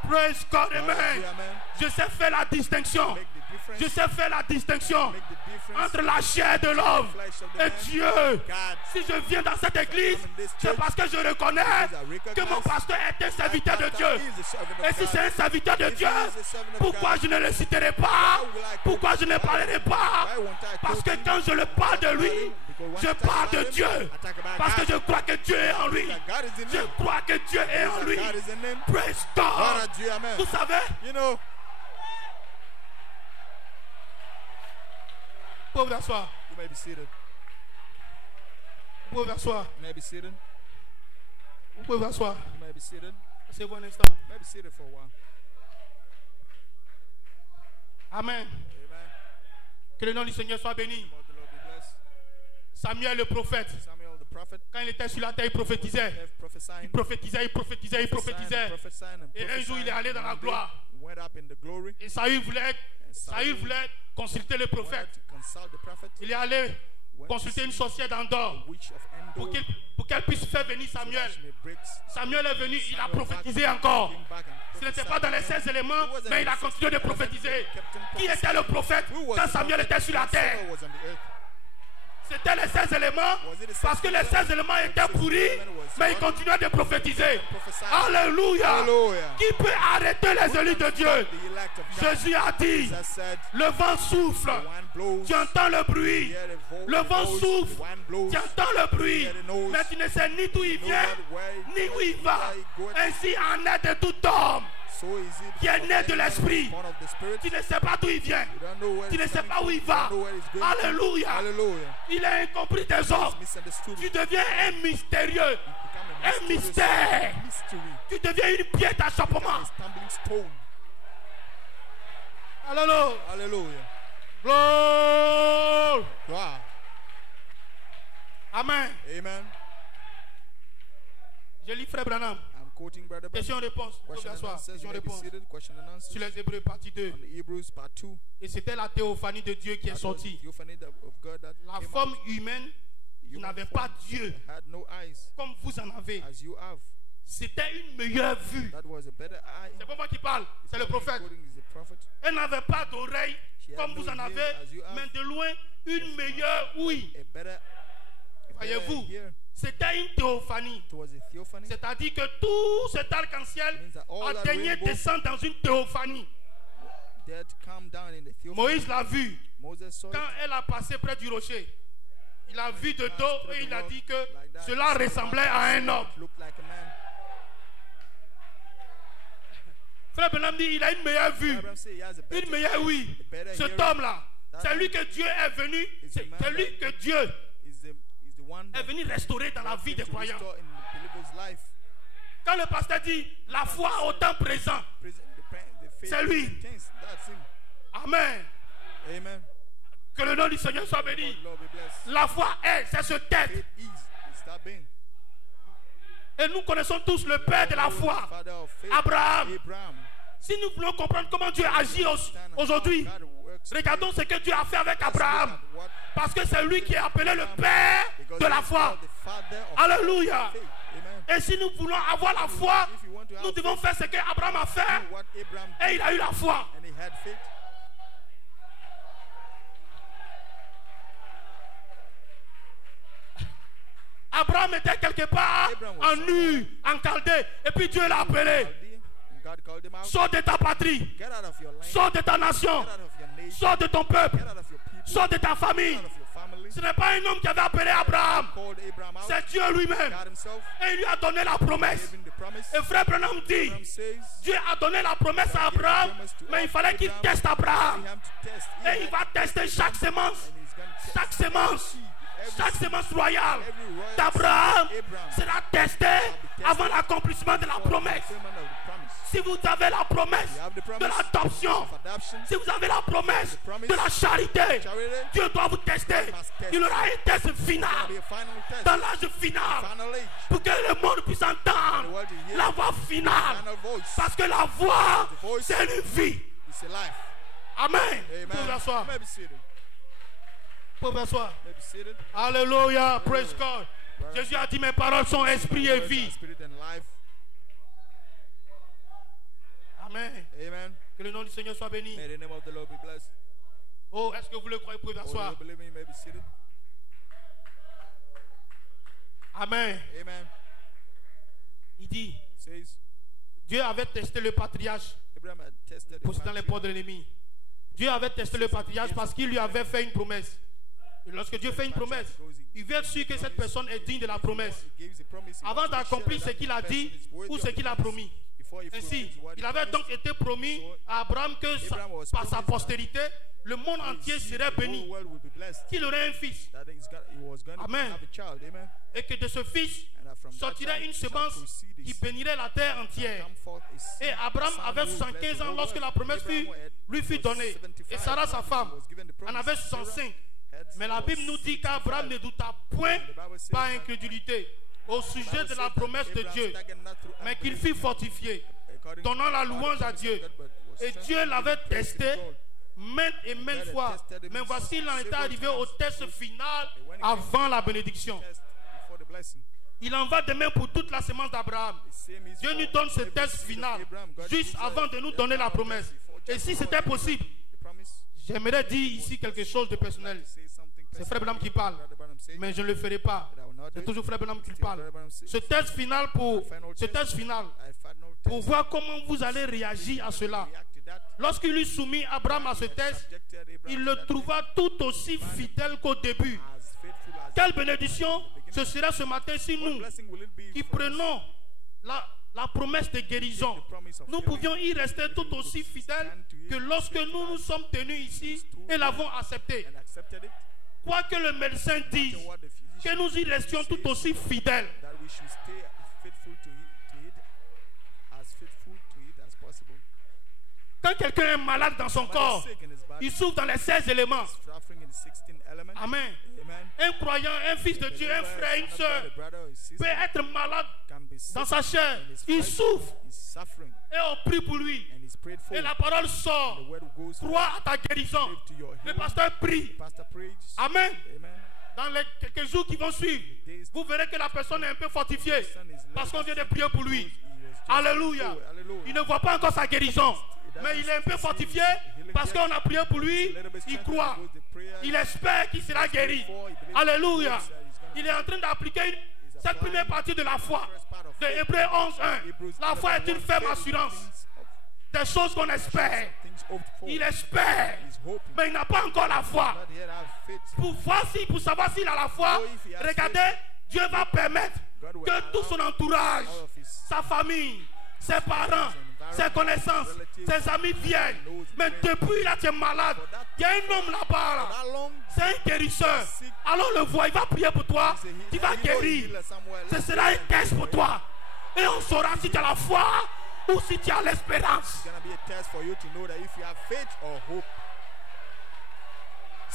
Praise God, amen. Je sais faire la distinction. Je sais faire la distinction entre la chair de l'homme et Dieu. Si je viens dans cette église, c'est parce que je reconnais que mon pasteur est un serviteur de Dieu. Et si c'est un serviteur de Dieu, pourquoi je ne le citerai pas? Pourquoi je ne parlerai pas? Parce que quand je le parle de lui, je parle de Dieu. Parce que je crois que Dieu est en lui. Je crois que Dieu est en lui. Praise God. Vous savez, vous pouvez vous asseoir. Vous pouvez vous asseoir. Vous pouvez vous asseoir. Asseyez-vous un instant. Amen. Que le nom du Seigneur soit béni. Samuel le prophète, quand il était sur la terre, il prophétisait. Il prophétisait, il prophétisait, il prophétisait. Et un jour, il est allé dans la gloire. Et Saül voulait consulter le prophète. Il est allé consulter une sorcière d'Endor pour qu'elle puisse faire venir Samuel. Samuel est venu, il a prophétisé encore. Ce n'était pas dans les 16 éléments, mais il a continué de prophétiser. Qui était le prophète quand Samuel était sur la terre? C'était les 16 éléments, parce que les 16 éléments étaient pourris, mais il continuait de prophétiser. Alléluia. Qui peut arrêter les élus de Dieu? Jésus a dit, le vent souffle, tu entends le bruit. Le vent souffle, tu entends le bruit, mais tu ne sais ni d'où il vient, ni où il va. Ainsi en est de tout homme qui est né de l'esprit. Tu ne sais pas d'où il vient. Tu ne sais pas où il va. Alléluia. Il a incompris des hommes. Tu deviens un mystérieux. Un mystère. Tu deviens une pierre d'achoppement. Alléluia. Gloire. Amen. Je lis Frère Branham. Question-réponse. Question-réponse. Sur les Hébreux, partie 2. Et c'était la théophanie de Dieu qui est sortie. La forme humaine n'avait pas Dieu comme vous en avez. C'était une meilleure vue. C'est pas moi qui parle, c'est le prophète. Elle n'avait pas d'oreille comme vous en avez, mais de loin, une meilleure ouïe. Voyez-vous, c'était une théophanie. C'est-à-dire que tout cet arc-en-ciel a daigné descendre dans une théophanie. Moïse l'a vu quand elle a passé près du rocher. Il a vu de dos et il a dit que cela ressemblait à un homme. Frère Branham dit il a une meilleure vue, une meilleure ouïe. Cet homme-là, c'est lui que Dieu est venu, c'est lui que Dieu est venu restaurer dans la vie des croyants. Quand le pasteur dit la foi au temps présent, c'est lui. Amen. Que le nom du Seigneur soit béni. The Lord be blessed. La foi est, c'est ce tête. Faith is that being. Et nous connaissons tous le père de la foi, Father of faith, Abraham. Abraham. Si nous voulons comprendre comment Dieu agit aujourd'hui, God works. regardons ce que Dieu a fait avec Abraham. Look at what Parce que c'est lui qui est appelé le père because de la he is foi. called the father of Alléluia. faith. Amen. Et si nous voulons avoir la foi, If you want to have nous devons faith, faire ce que Abraham a fait. do what Abraham Et did, il a eu la foi. and he had faith. Abraham était quelque part Abraham was en Nu, en Chaldée. Et puis Dieu l'a appelé. God called him out. Sors de ta patrie. Get out of your land. Sors de ta nation. Get out of your nation. Sors de ton peuple. Get out of your people. Sors de ta famille. Get out of your family. Ce n'est pas un homme qui avait appelé Abraham. Called Abraham out. C'est Dieu lui-même. God himself Et il lui a donné la promesse. gave him the promise. Et frère Branham dit, Abraham says Dieu a donné la promesse à Abraham, mais il fallait qu'il teste Abraham. he had to test. Et il va tester chaque semence. And he's going to test Chaque semence. Chaque semence royale every royal d'Abraham Abraham sera testée avant l'accomplissement de la promesse. fulfillment of the promise. Si vous avez la promesse You have the de promise l'adoption, of adoption. si vous avez la promesse de la charité, Charity. Dieu doit vous tester. Il y aura un test There'll final, be a final test. dans l'âge final, Final age. pour que le monde puisse entendre la voix finale. Final voice. Parce que la voix, c'est une vie. It's a life. Amen. Amen. Pour l'asseoir. Maybe seated. Pour l'asseoir. Maybe seated. Alléluia. Praise God. Jésus a dit, mes paroles sont esprit et vie. Spirit and life. Amen. Amen. Que le nom du Seigneur soit béni. May the name of the Lord be blessed. Oh, est-ce que vous le croyez? Vous pouvez Oh, asseoir. you believe me? Maybe seated. Amen. Amen. Il dit, Says Dieu avait testé le patriarche Abraham had tested pour dans les ports de l'ennemi. Dieu avait testé le patriarche parce qu'il lui avait fait une promesse. Et lorsque Dieu fait une promesse, il veut être sûr que cette personne est digne de la promesse. Avant d'accomplir ce qu'il a dit ou ce qu'il a promis. Ainsi, il avait donc été promis à Abraham que par sa postérité, le monde entier serait béni, qu'il aurait un fils. Amen. Et que de ce fils sortirait une semence qui bénirait la terre entière. Et Abraham avait 75 ans lorsque la promesse lui fut donnée. Et Sarah, sa femme, en avait 65. Mais la Bible nous dit qu'Abraham ne douta point par incrédulité au sujet de la promesse de Dieu, mais qu'il fut fortifié, donnant la louange à Dieu. Et Dieu l'avait testé maintes et maintes fois. Mais voici, il en était arrivé au test final avant la bénédiction. Il en va de même pour toute la semence d'Abraham. Dieu nous donne ce test final juste avant de nous donner la promesse. Et si c'était possible, j'aimerais dire ici quelque chose de personnel. C'est Frère Branham qui parle, mais je ne le ferai pas. C'est toujours Frère Branham qui parle. Ce test final pour voir comment vous allez réagir à cela. Lorsqu'il lui soumit Abraham à ce test, il le trouva tout aussi fidèle qu'au début. Quelle bénédiction ce sera ce matin si nous, qui prenons la promesse de guérison, nous pouvions y rester tout aussi fidèles que lorsque nous nous sommes tenus ici et l'avons accepté. Quoi que le médecin dise, que nous y restions tout aussi fidèles. Quand quelqu'un est malade dans son corps, il souffre dans les 16 éléments. Amen. Un croyant, un fils de Dieu, un frère, une soeur peut être malade dans sa chair. Il souffre. Et on prie pour lui. Et la parole sort. Crois à ta guérison. Le pasteur prie. Amen. Dans les quelques jours qui vont suivre, vous verrez que la personne est un peu fortifiée parce qu'on vient de prier pour lui. Alléluia. Il ne voit pas encore sa guérison, mais il est un peu fortifié parce qu'on a prié pour lui. Il croit. Il espère qu'il sera guéri. Alléluia. Il est en train d'appliquer cette première partie de la foi de Hébreux 11:1. La foi est une ferme assurance des choses qu'on espère. Il espère, mais il n'a pas encore la foi. Pour savoir s'il a la foi, regardez, Dieu va permettre que tout son entourage, sa famille, ses parents, ses connaissances, ses amis viennent. Mais depuis là, tu es malade. Il y a un homme là-bas. C'est un guérisseur. Alors le vois, il va prier pour toi. Tu vas guérir. Ce sera un test pour toi. Et on saura si tu as la foi ou si tu as l'espérance.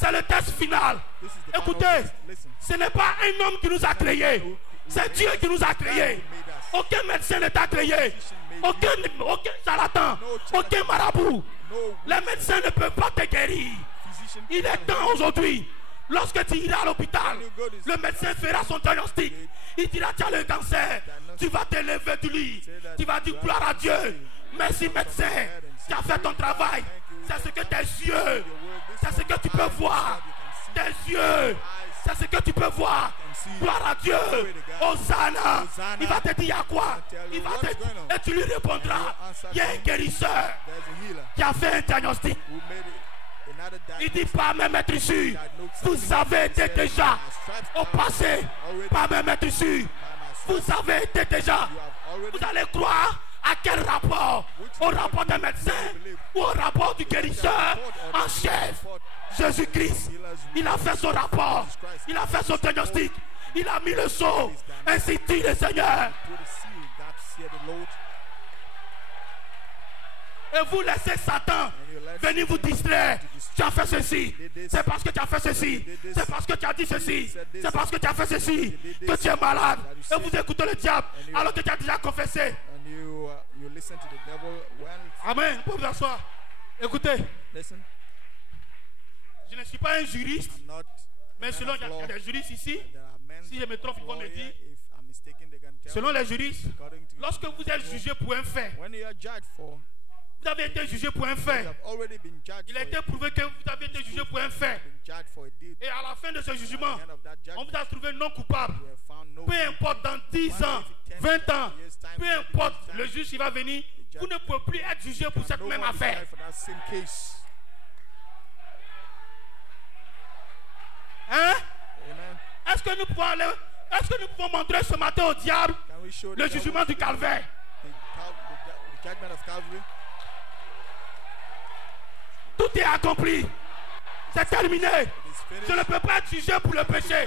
C'est le test final. This is the final Écoutez, test. Listen. ce n'est pas un homme qui nous a créés. C'est Dieu qui nous a créés. Aucun médecin ne t'a créé. Aucun charlatan. Aucun marabout. Les médecins ne peuvent pas te guérir. Il est temps aujourd'hui. Lorsque tu iras à l'hôpital, le médecin fera son diagnostic. Il dira tu as le cancer. Tu vas te lever du lit. Tu vas dire gloire à Dieu. Merci médecin. Tu as fait ton travail. C'est ce que tes yeux. C'est ce que tu peux voir. Tes yeux. C'est ce que tu peux voir. Gloire à Dieu. Hosanna. Il va te dire il y a quoi. Il va te dire et tu lui répondras. Il y a un guérisseur There's a healer qui a fait un diagnostic. who made it another Il diagnosis. dit pas même être issu. Vous avez été déjà au passé. Pas même être issu. Vous avez été déjà. Vous allez croire à quel rapport? Au rapport des médecins ou au rapport du guérisseur en chef? Jésus-Christ, il a fait son rapport. Il a fait son diagnostic. Il a mis le sceau. Ainsi dit le Seigneur. Put a seal, that said the Lord. Et vous laissez Satan venir vous distraire. Tu as fait ceci. C'est parce que tu as fait ceci. C'est parce que tu as dit ceci. C'est parce que tu as fait ceci que tu es malade. Et vous écoutez le diable alors que tu as déjà confessé. And you listen to the devil. Well, Amen. Vous pouvez vous asseoir. Écoutez, listen, je ne suis pas un juriste, I'm not. mais man selon of il y law. a des juristes ici. There are men Si je me trompe, of ils vont me law dire. here. If I'm mistaken, they can tell Selon me. les juristes, According to lorsque vous êtes jugé pour un fait, when you are judged for, vous avez été jugé pour un you fait. have already been judged Il a for été it. prouvé que vous avez été jugé pour un fait. Been judged for a deed. Et à la fin de ce jugement, At the end of that on judgment, vous a trouvé non coupable. we have found no Peu guilt. importe dans 10 ans, 20 ans, peu importe le juge qui va venir, vous ne pouvez plus être jugé pour cette No même one affaire. died for that same case. Hein? Amen. Est-ce que nous pouvons aller, est-ce que nous pouvons montrer ce matin au diable Can we show le the jugement devil du calvaire? the judgment of Calvary? Tout est accompli. C'est terminé. Je ne peux pas être jugé pour le péché.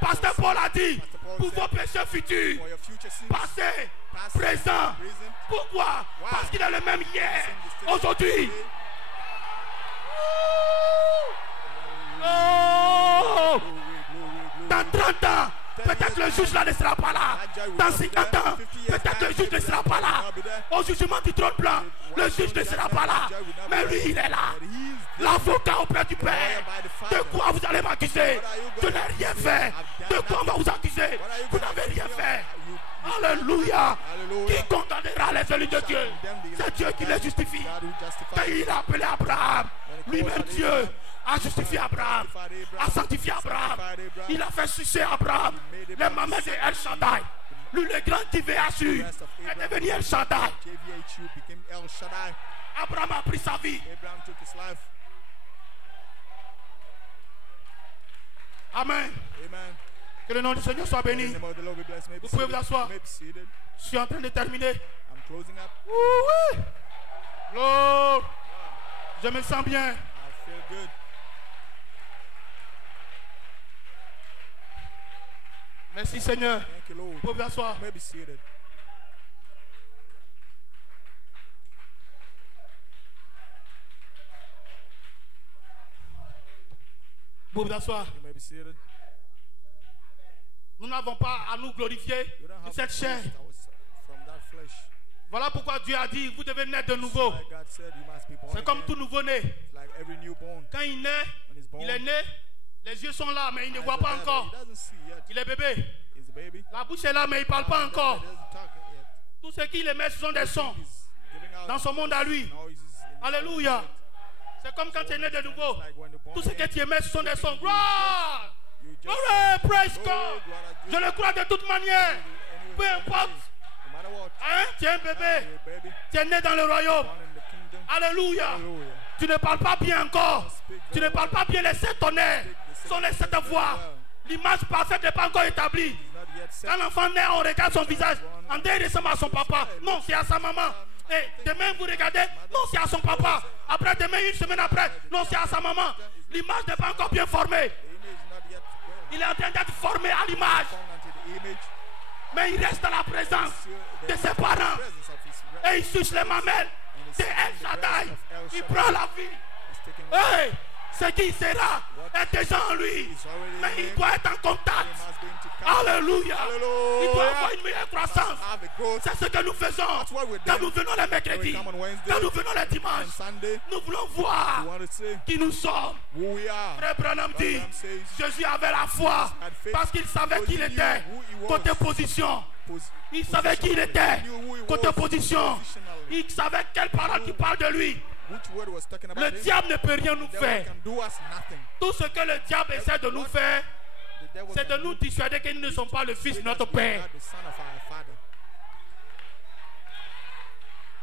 Pasteur Paul a dit, pour vos péchés futurs, For your future sins, passé, past, présent. present, Pourquoi? Parce qu'il est le même hier, aujourd'hui. Oh! Dans 30 ans, peut-être le juge là ne sera pas là. Dans 50 ans, peut-être le juge ne sera pas là. Au jugement du trône blanc, le juge ne sera pas là. Mais lui, il est là. L'avocat auprès du Père. De quoi vous allez m'accuser? Je n'ai rien fait. De quoi on va vous accuser? Vous n'avez rien fait. Alléluia. Qui condamnera les élus de Dieu? C'est Dieu qui les justifie. God who Quand justifies. il a appelé Abraham, lui-même Dieu a justifié Abraham, a sanctifié Abraham. Il a fait sucer Abraham les mamelles de El Shaddai. Lui, le grand TVHU, est devenu El Shaddai. JVHU became El Shaddai. Abraham a pris sa vie. Abraham took his life. Amen. Amen. Que le nom du Seigneur soit In the béni. name of the Lord be blessed. May be Vous pouvez seated. vous asseoir. May be seated. Je suis en train de terminer. I'm closing up. Oui. Lord, je me sens bien. I feel good. Merci Seigneur. Thank you, Lord. Vous pouvez vous asseoir. May be seated. Vous pouvez vous asseoir. You may be seated. Nous n'avons pas à nous glorifier You don't de have cette to chair. boast from that flesh. Voilà pourquoi Dieu a dit, vous devez naître de nouveau. Like God said, you must be born C'est comme again. tout nouveau-né. It's like every newborn. Quand il naît, When he's born, il est né, les yeux sont là, mais il ne eyes voit are pas there, encore. He doesn't see yet. Il est bébé. He's a baby. La bouche est là, mais il ne parle pas He encore. doesn't talk yet. Tout ce qu'il émet, ce sont des sons He's giving out dans son monde à lui. noises. in his Alléluia. C'est comme quand tu es né de nouveau. It's like when you're born Tout ce que again, tu émets, ce sont des sons. Gloire! you just Glory! Praise Oh, God! gloire à Je Dieu. le crois de toute manière. Peu importe. No matter what, Hein? Tu es un you're bébé. a baby, Tu es né dans le royaume. born in the kingdom. Alléluia. Hallelujah. Tu ne parles pas bien encore. Tu ne parles pas bien les 7 tonnerres. Ce sont les 7 voix. L'image parfaite n'est pas encore établie. Not yet set. Quand l'enfant naît, on regarde son visage. En dehors, il ressemble à son papa. Non, c'est à sa maman. Et demain, vous regardez. Non, c'est à son papa. Après, demain, une semaine après. Non, c'est à sa maman. L'image n'est pas encore bien formée. The image is not yet well Il est en train d'être formé à l'image. formed unto the image. Mais il reste dans la présence de ses parents. Presence of his Et il suce les mamelles. C'est El Shaddai. Il prend la vie. He's taking Hey, Ce qui sera est déjà en lui. Mais il doit être en contact. Alléluia. Il doit avoir une meilleure croissance. C'est ce que nous faisons. Quand nous venons les mercredis, quand nous venons les dimanches, nous voulons voir qui nous sommes. Frère Branham dit, Jésus avait la foi parce qu'il savait qui il était. Côté position. Il savait qui il était. Côté position. Il savait quelle parole qui parle de lui. Le diable ne peut rien nous faire. Tout ce que le diable essaie de nous faire, c'est de nous dissuader que nous ne sommes pas le fils de notre Père.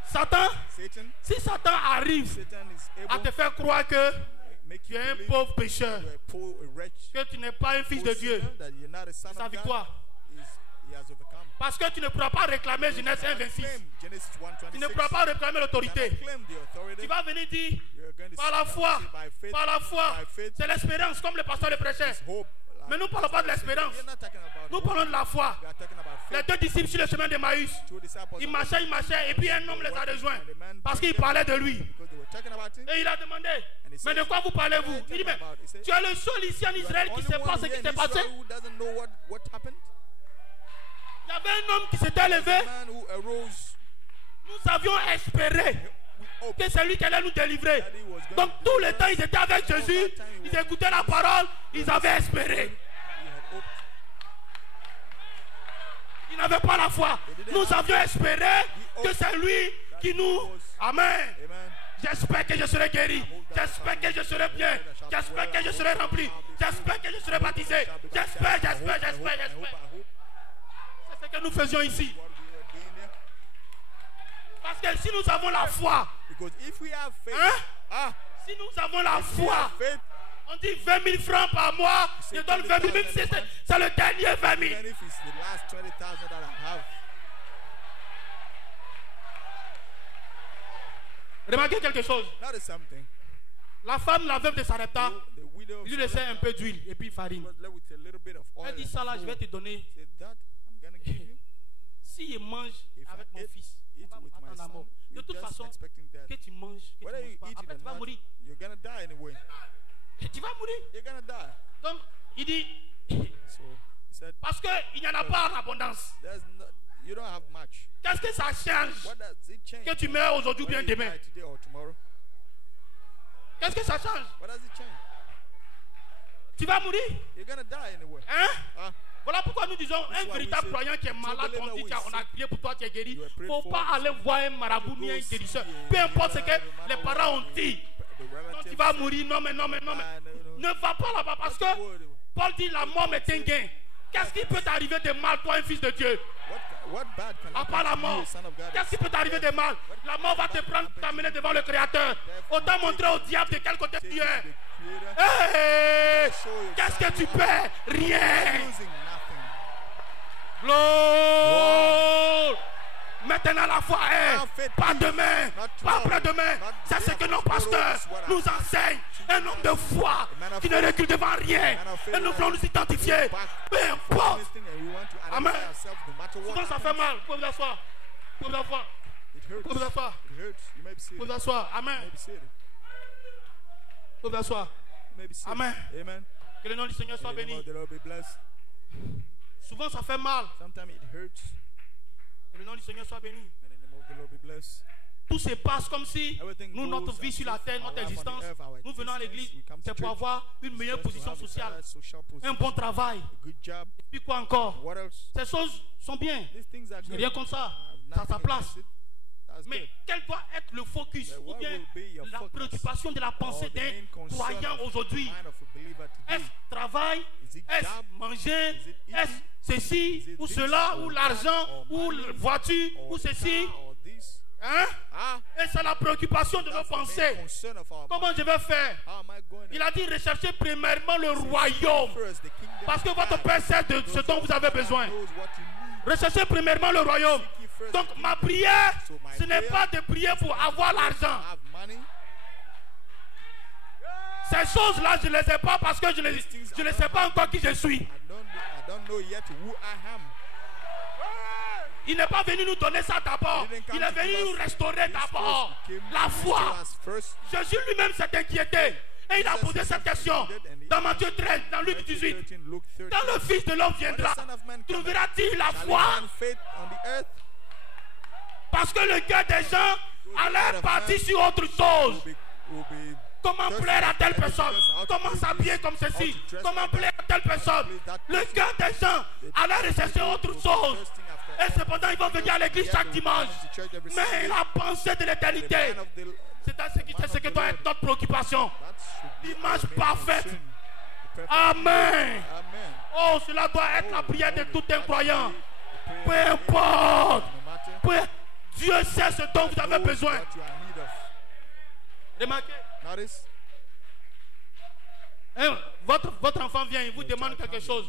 Satan, si Satan arrive à te faire croire que tu es un pauvre pécheur, que tu n'es pas un fils de Dieu, c'est sa victoire. Parce que tu ne pourras pas réclamer Genèse 1:26. Tu ne pourras pas réclamer l'autorité. Tu vas venir dire, par la foi, c'est l'espérance, comme le pasteur le prêchait. Mais nous ne parlons pas de l'espérance. Nous parlons de la foi. Les deux disciples sur le chemin d'Emmaüs, ils marchaient, et puis un homme les a rejoints. Parce qu'il parlait de lui. Et il a demandé, mais de quoi vous parlez-vous? Il dit, mais tu es le seul ici en Israël qui ne sait pas ce qui s'est passé. Il y avait un homme qui s'était levé. Nous avions espéré que c'est lui qui allait nous délivrer. Donc tout le temps ils étaient avec Jésus, ils écoutaient la parole, ils avaient espéré. Ils n'avaient pas la foi. Nous avions espéré que c'est lui qui nous... Amen. J'espère que je serai guéri. J'espère que je serai bien. J'espère que je serai rempli. J'espère que je serai baptisé. J'espère. C'est ce que nous faisions ici. Parce que si nous avons la foi, si nous avons la foi, on dit 20 000 francs par mois, je donne 20 000, même si c'est le dernier 20 000. Remarquez quelque chose. La femme, la veuve de Sarepta, lui laissait un peu d'huile et puis farine. Elle dit, ça là, je vais te donner. Si il mange avec mon fils, on va attendre la mort. De toute façon, que tu manges, que tu manges pas, après tu vas mourir. Tu vas mourir. Donc, il dit, parce qu'il n'y en a pas en abondance. Qu'est-ce que ça change que tu meurs aujourd'hui ou bien demain? Qu'est-ce que ça change? Tu vas mourir. Hein? Voilà pourquoi nous disons un véritable croyant qui est malade, on dit on a prié pour toi, tu es guéri. Il ne faut pas aller voir un marabout ni un guérisseur. Peu importe ce que les parents ont dit. Non, tu vas mourir, non mais. Ne va pas là-bas parce que Paul dit la mort est un gain. Qu'est-ce qui peut t'arriver de mal, toi, un fils de Dieu? À part la mort, qu'est-ce qui peut t'arriver de mal? La mort va te prendre, t'amener devant le Créateur. Autant montrer au diable de quel côté tu es. Hey, qu'est-ce que tu perds? Rien. Gloire. Maintenant la foi est pas demain, pas après-demain. C'est ce que nos pasteurs nous enseignent. Un homme de foi qui ne recule devant rien. Et nous voulons nous identifier. Peu importe. Amen. Souvent ça fait mal. Vous pouvez vous asseoir. Vous pouvez vous asseoir. Vous pouvez vous asseoir. Vous pouvez vous asseoir. Amen. Vous pouvez vous asseoir. Amen. Que le nom du Seigneur soit béni. Souvent ça fait mal. Que le nom du Seigneur soit béni. Tout se passe comme si nous, notre vie sur la terre, notre existence, nous venons à l'église, c'est pour avoir une meilleure position sociale, un bon travail. Et puis quoi encore? Ces choses sont bien. Je n'ai rien contre ça. Ça a sa place. Mais quel doit être le focus ou bien la préoccupation de la pensée d'un croyant aujourd'hui? Est-ce travail? Est-ce manger? Est-ce ceci ou cela ou l'argent ou la voiture ou ceci? Hein? Et c'est la préoccupation de nos pensées. Comment je vais faire? Il a dit recherchez premièrement le royaume. Parce que votre Père sait de ce dont vous avez besoin. Recherchez premièrement le royaume. Donc ma prière, ce n'est pas de prier pour avoir l'argent. Ces choses-là, je ne les ai pas parce que je ne sais pas encore qui je suis. Il n'est pas venu nous donner ça d'abord. Il est venu nous restaurer d'abord. La foi. Jésus lui-même s'est inquiété. Et il a posé cette question dans Matthieu 13, dans Luc 18. Quand le Fils de l'homme viendra, trouvera-t-il la foi? Parce que le cœur des gens allait partir sur autre chose. Comment plaire à telle personne? Comment s'habiller comme ceci? Comment plaire à telle personne? Le cœur des gens allait rechercher autre chose. Et cependant, ils vont venir à l'église chaque dimanche. Mais la pensée de l'éternité, c'est ce que doit être notre préoccupation. L'image parfaite. Amen. Oh, cela doit être la prière de tout un croyant. Peu importe. Dieu sait ce dont vous avez besoin. Remarquez. Votre enfant vient, il vous demande quelque chose.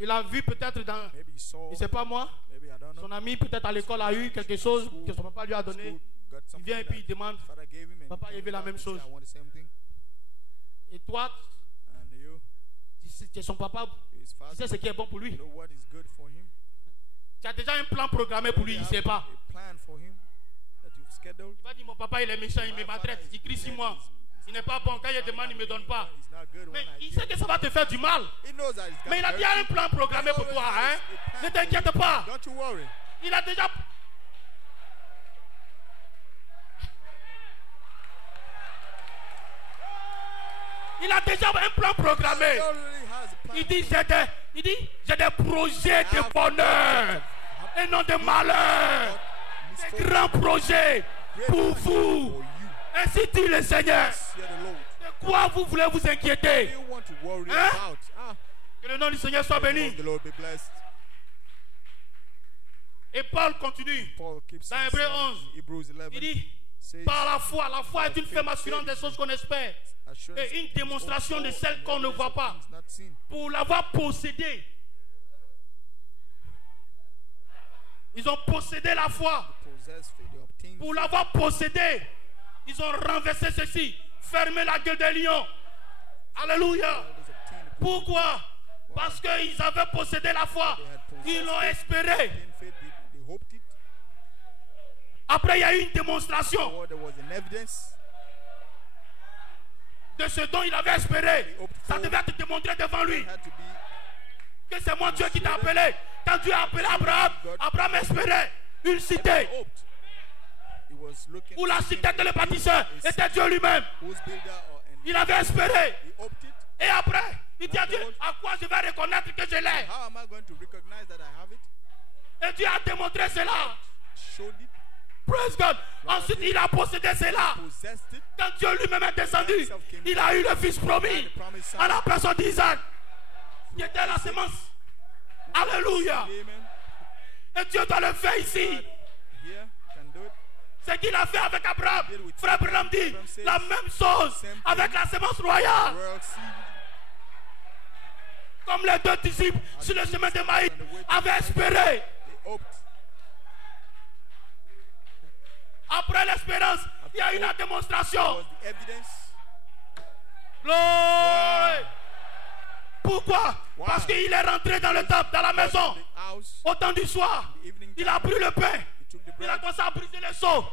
Il a vu peut-être dans, il ne sait pas moi, son ami peut-être à l'école a eu quelque chose que son papa lui a donné. Il vient et puis il demande, papa, il veut la même chose. Et toi, tu es son papa, tu sais ce qui est bon pour lui. Tu as déjà un plan programmé pour lui, il ne sait pas. Il va dire, mon papa il est méchant, il me maltraite, il crie 6 mois. Il n'est pas bon, quand il demande, il ne me donne pas. Mais il sait que ça va te faire du mal. Mais il a déjà un plan programmé pour toi. Hein? Ne t'inquiète pas. Il a déjà... Il a déjà un plan programmé. Il dit, j'ai des projets de bonheur et non de malheur. Des grands projets pour vous. Ainsi dit le Seigneur. De quoi vous voulez vous inquiéter? Hein? Que le nom du Seigneur soit béni. Et Paul continue dans Hébreux 11. Il dit, par la foi est une ferme assurance des choses qu'on espère et une démonstration de celles qu'on ne voit pas. Pour l'avoir possédée, ils ont possédé la foi. Pour l'avoir possédée, ils ont renversé ceci, fermé la gueule des lions. Alléluia. Pourquoi? Parce qu'ils avaient possédé la foi. Ils l'ont espéré. Après, il y a eu une démonstration de ce dont il avait espéré. Ça devait te démontrer devant lui que c'est moi Dieu qui t'a appelé. Quand Dieu a appelé Abraham, Abraham espérait une cité où la cité que le bâtisseur était Dieu lui-même. Il avait espéré. Et après, il dit à Dieu, à quoi je vais reconnaître que je l'ai? Et Dieu a démontré cela. Praise God. Ensuite, il a possédé cela. Quand Dieu lui-même est descendu, il a eu le fils promis à la personne d'Isaac, qui était la sémence. Alléluia. Et Dieu doit le faire ici. Ce qu'il a fait avec Abraham, frère Branham dit la même chose avec la sémence royale. Comme les 2 disciples sur le chemin de Maïs avaient espéré. Après l'espérance, il y a eu la démonstration. Gloire. Pourquoi? Parce qu'il est rentré dans le temple, dans la maison, au temps du soir. Il a pris le pain. Il a commencé à briser les seaux.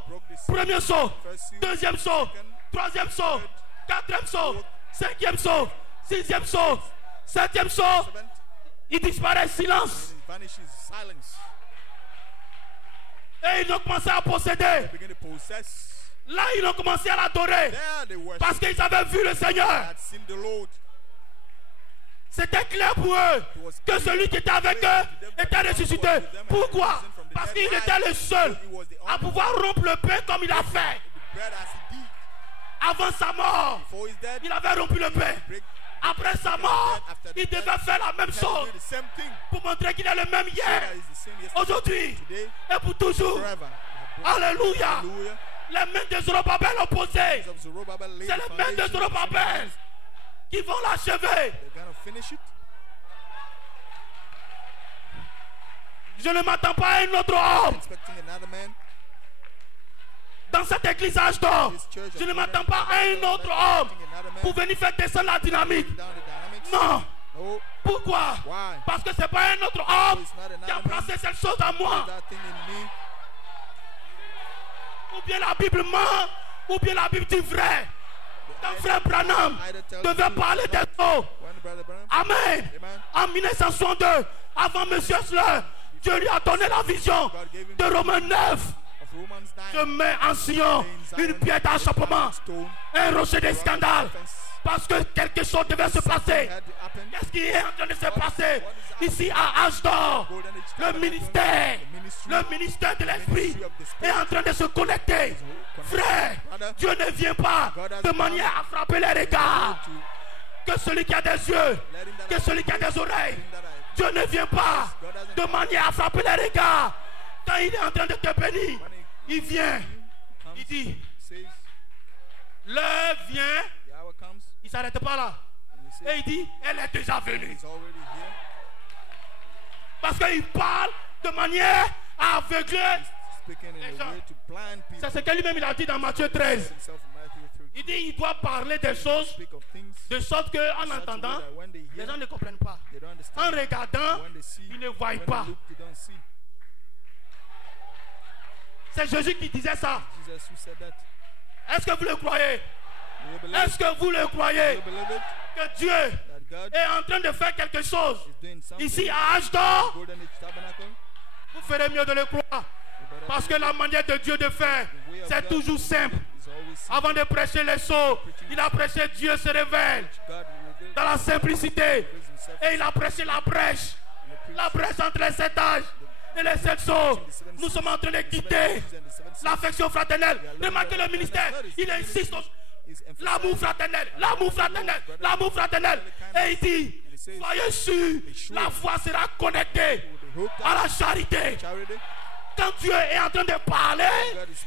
Premier seau, deuxième seau, troisième seau, quatrième seau, cinquième seau, sixième seau, septième seau. Il disparaît, silence. Et ils ont commencé à posséder. Là, ils ont commencé à l'adorer. Parce qu'ils avaient vu le Seigneur. C'était clair pour eux que celui qui était avec eux était ressuscité. Pourquoi? Parce qu'il était le seul à pouvoir rompre le pain comme il a fait. Avant sa mort, il avait rompu le pain. Après sa mort, il devait faire la même chose pour montrer qu'il est le même hier, aujourd'hui et pour toujours. Alléluia. Les mains de Zorobabel ont posé. C'est les mains de Zorobabel qui vont l'achever. Je ne m'attends pas à un autre homme dans cette église âge d'or. Je ne m'attends pas à un autre homme pour venir faire descendre la dynamique. Non. Pourquoi? Parce que ce n'est pas un autre homme qui a placé cette chose en moi. Ou bien la Bible ment, ou bien la Bible dit vrai. Quand frère Branham devait parler des eaux, Amen, en 1962, avant M. Sleur, Dieu lui a donné la vision de Romains 9. Je mets en Sion une pierre d'achoppement, un rocher de scandale, parce que quelque chose devait se passer. Qu'est-ce qui est en train de se passer ici à Ashdod? Le ministère de l'esprit est en train de se connecter. Frère, Dieu ne vient pas de manière à frapper les regards. Que celui qui a des yeux, que celui qui a des oreilles, Dieu ne vient pas de manière à frapper les regards. Quand il est en train de te bénir, il vient, il dit, l'heure vient, il ne s'arrête pas là. Et il dit, elle est déjà venue. Parce qu'il parle de manière à aveugler les gens. C'est ce que lui-même il a dit dans Matthieu 13. Il dit, il doit parler des choses de sorte qu'en entendant, les gens ne comprennent pas. En regardant, ils ne voient pas. C'est Jésus qui disait ça. Est-ce que vous le croyez? Est-ce que vous le croyez? Que Dieu est en train de faire quelque chose ici à Ashdod? Vous ferez mieux de le croire. Parce que la manière de Dieu de faire, c'est toujours simple. Avant de prêcher les sceaux, il a prêché Dieu se révèle dans la simplicité. Et il a prêché la brèche entre les 7 âges et les 7 sceaux. Nous sommes en train de quitter l'affection fraternelle. Remarquez le ministère, il insiste l'amour fraternel, l'amour fraternel, l'amour fraternel. Et il dit, soyez sûrs, la foi sera connectée à la charité. Quand Dieu est en train de parler,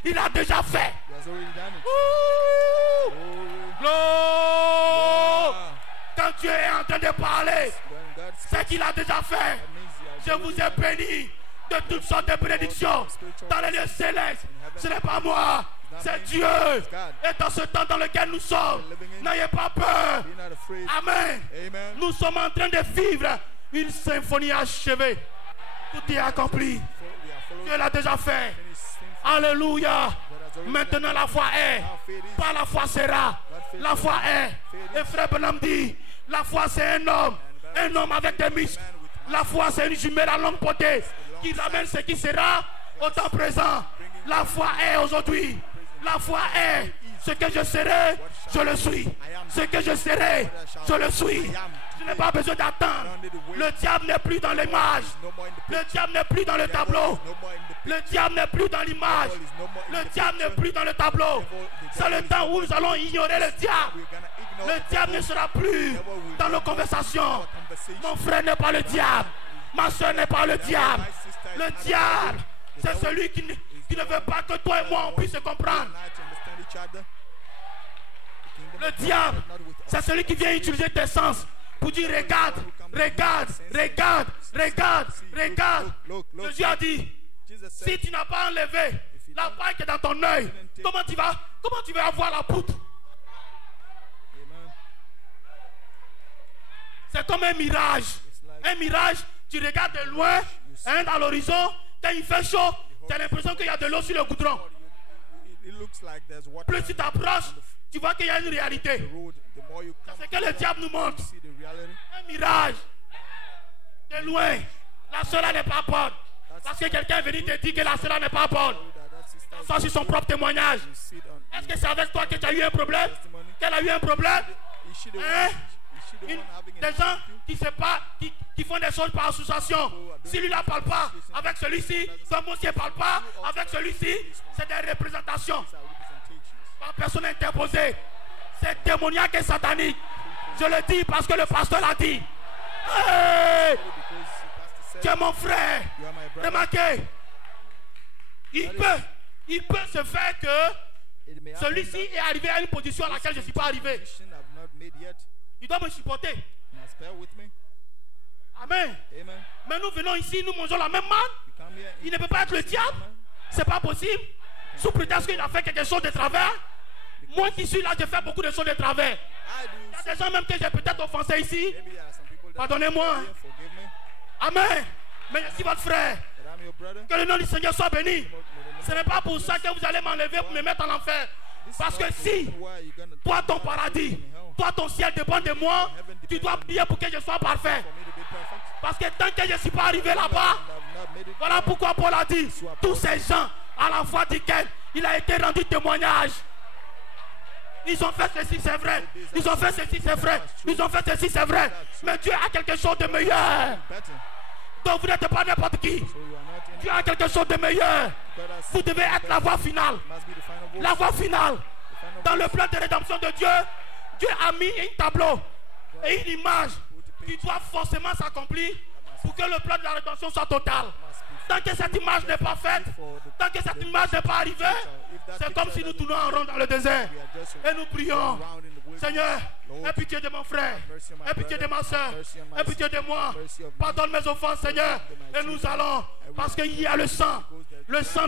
il a déjà fait. Quand Dieu est en train de parler, c'est qu'il a déjà fait. Je vous ai béni de toutes sortes de bénédictions dans les lieux célestes. Ce n'est pas moi, c'est Dieu. Et dans ce temps dans lequel nous sommes, n'ayez pas peur. Amen. Nous sommes en train de vivre une symphonie achevée. Tout est accompli. Dieu l'a déjà fait. Alléluia. Maintenant la foi est. Pas la foi sera. La foi est. Et frère Branham dit, la foi c'est un homme avec des muscles. La foi c'est une jumelle à longue portée qui ramène ce qui sera au temps présent. La foi est aujourd'hui. La foi est. Ce que je serai, je le suis. Ce que je serai, je le suis. Je n'ai pas besoin d'attendre. Le diable n'est plus dans l'image. Le diable n'est plus dans le tableau. Le diable n'est plus dans l'image. Le diable n'est plus dans le tableau. C'est le temps où nous allons ignorer le diable. Le diable ne sera plus dans nos conversations. Mon frère n'est pas le diable. Ma soeur n'est pas le diable. Le diable, c'est celui qui ne veut pas que toi et moi on puisse se comprendre. Le diable, c'est celui qui vient utiliser tes sens pour dire regarde, regarde, regarde, regarde, regarde. Jésus a dit, si tu n'as pas enlevé la paille qui est dans ton œil, comment tu vas avoir la poutre? C'est comme un mirage. Un mirage, tu regardes de loin, dans l'horizon, quand il fait chaud, tu as l'impression qu'il y a de l'eau sur le goudron. Plus tu t'approches, tu vois qu'il y a une réalité. C'est ce que le diable nous montre. Un mirage. De loin. La cela n'est pas bonne. Parce que quelqu'un est venu te dire que la cela n'est pas bonne. Ça sur son propre témoignage. Est-ce que c'est avec toi que tu as eu un problème? Qu'elle a eu un problème? Hein? Des gens qui font des choses par association. Si lui ne parle pas avec celui-ci, comme aussi ne parle pas avec celui-ci, c'est des représentations. Par personne interposée. C'est démoniaque et satanique. Je le dis parce que le pasteur l'a dit. Hey! Tu es mon frère. Remarquez. Il peut se faire que celui-ci est arrivé à une position à laquelle je ne suis pas arrivé. Il doit me supporter. Amen. Mais nous venons ici, nous mangeons la même manne. Il ne peut pas être le diable. C'est pas possible. Sous prétexte qu'il a fait quelque chose de travers. Moi qui suis là, je fais beaucoup de choses de travers. Il y a des gens même que j'ai peut-être offensé ici. Pardonnez-moi. Amen. Mais je suis votre frère. Que le nom du Seigneur soit béni. Ce n'est pas pour ça que vous allez m'enlever pour me mettre en enfer. Parce que si toi ton paradis, toi ton ciel dépend de moi, tu dois prier pour que je sois parfait. Parce que tant que je ne suis pas arrivé là-bas, voilà pourquoi Paul a dit, tous ces gens à la foi duquel il a été rendu témoignage. Ils ont fait ceci, c'est vrai. Ils ont fait ceci, c'est vrai. Ils ont fait ceci, c'est vrai. Mais Dieu a quelque chose de meilleur. Donc vous n'êtes pas n'importe qui. Dieu a quelque chose de meilleur. Vous devez être la voie finale. La voie finale. Dans le plan de rédemption de Dieu, Dieu a mis un tableau et une image qui doit forcément s'accomplir pour que le plan de la rédemption soit total. Tant que cette image n'est pas faite, tant que cette image n'est pas arrivée, c'est comme si nous tournons en rond dans le désert. Et nous prions, Seigneur, aie pitié de mon frère, aie pitié de ma soeur, aie pitié de moi. Pardonne mes offenses, Seigneur. Et nous allons, parce qu'il y a le sang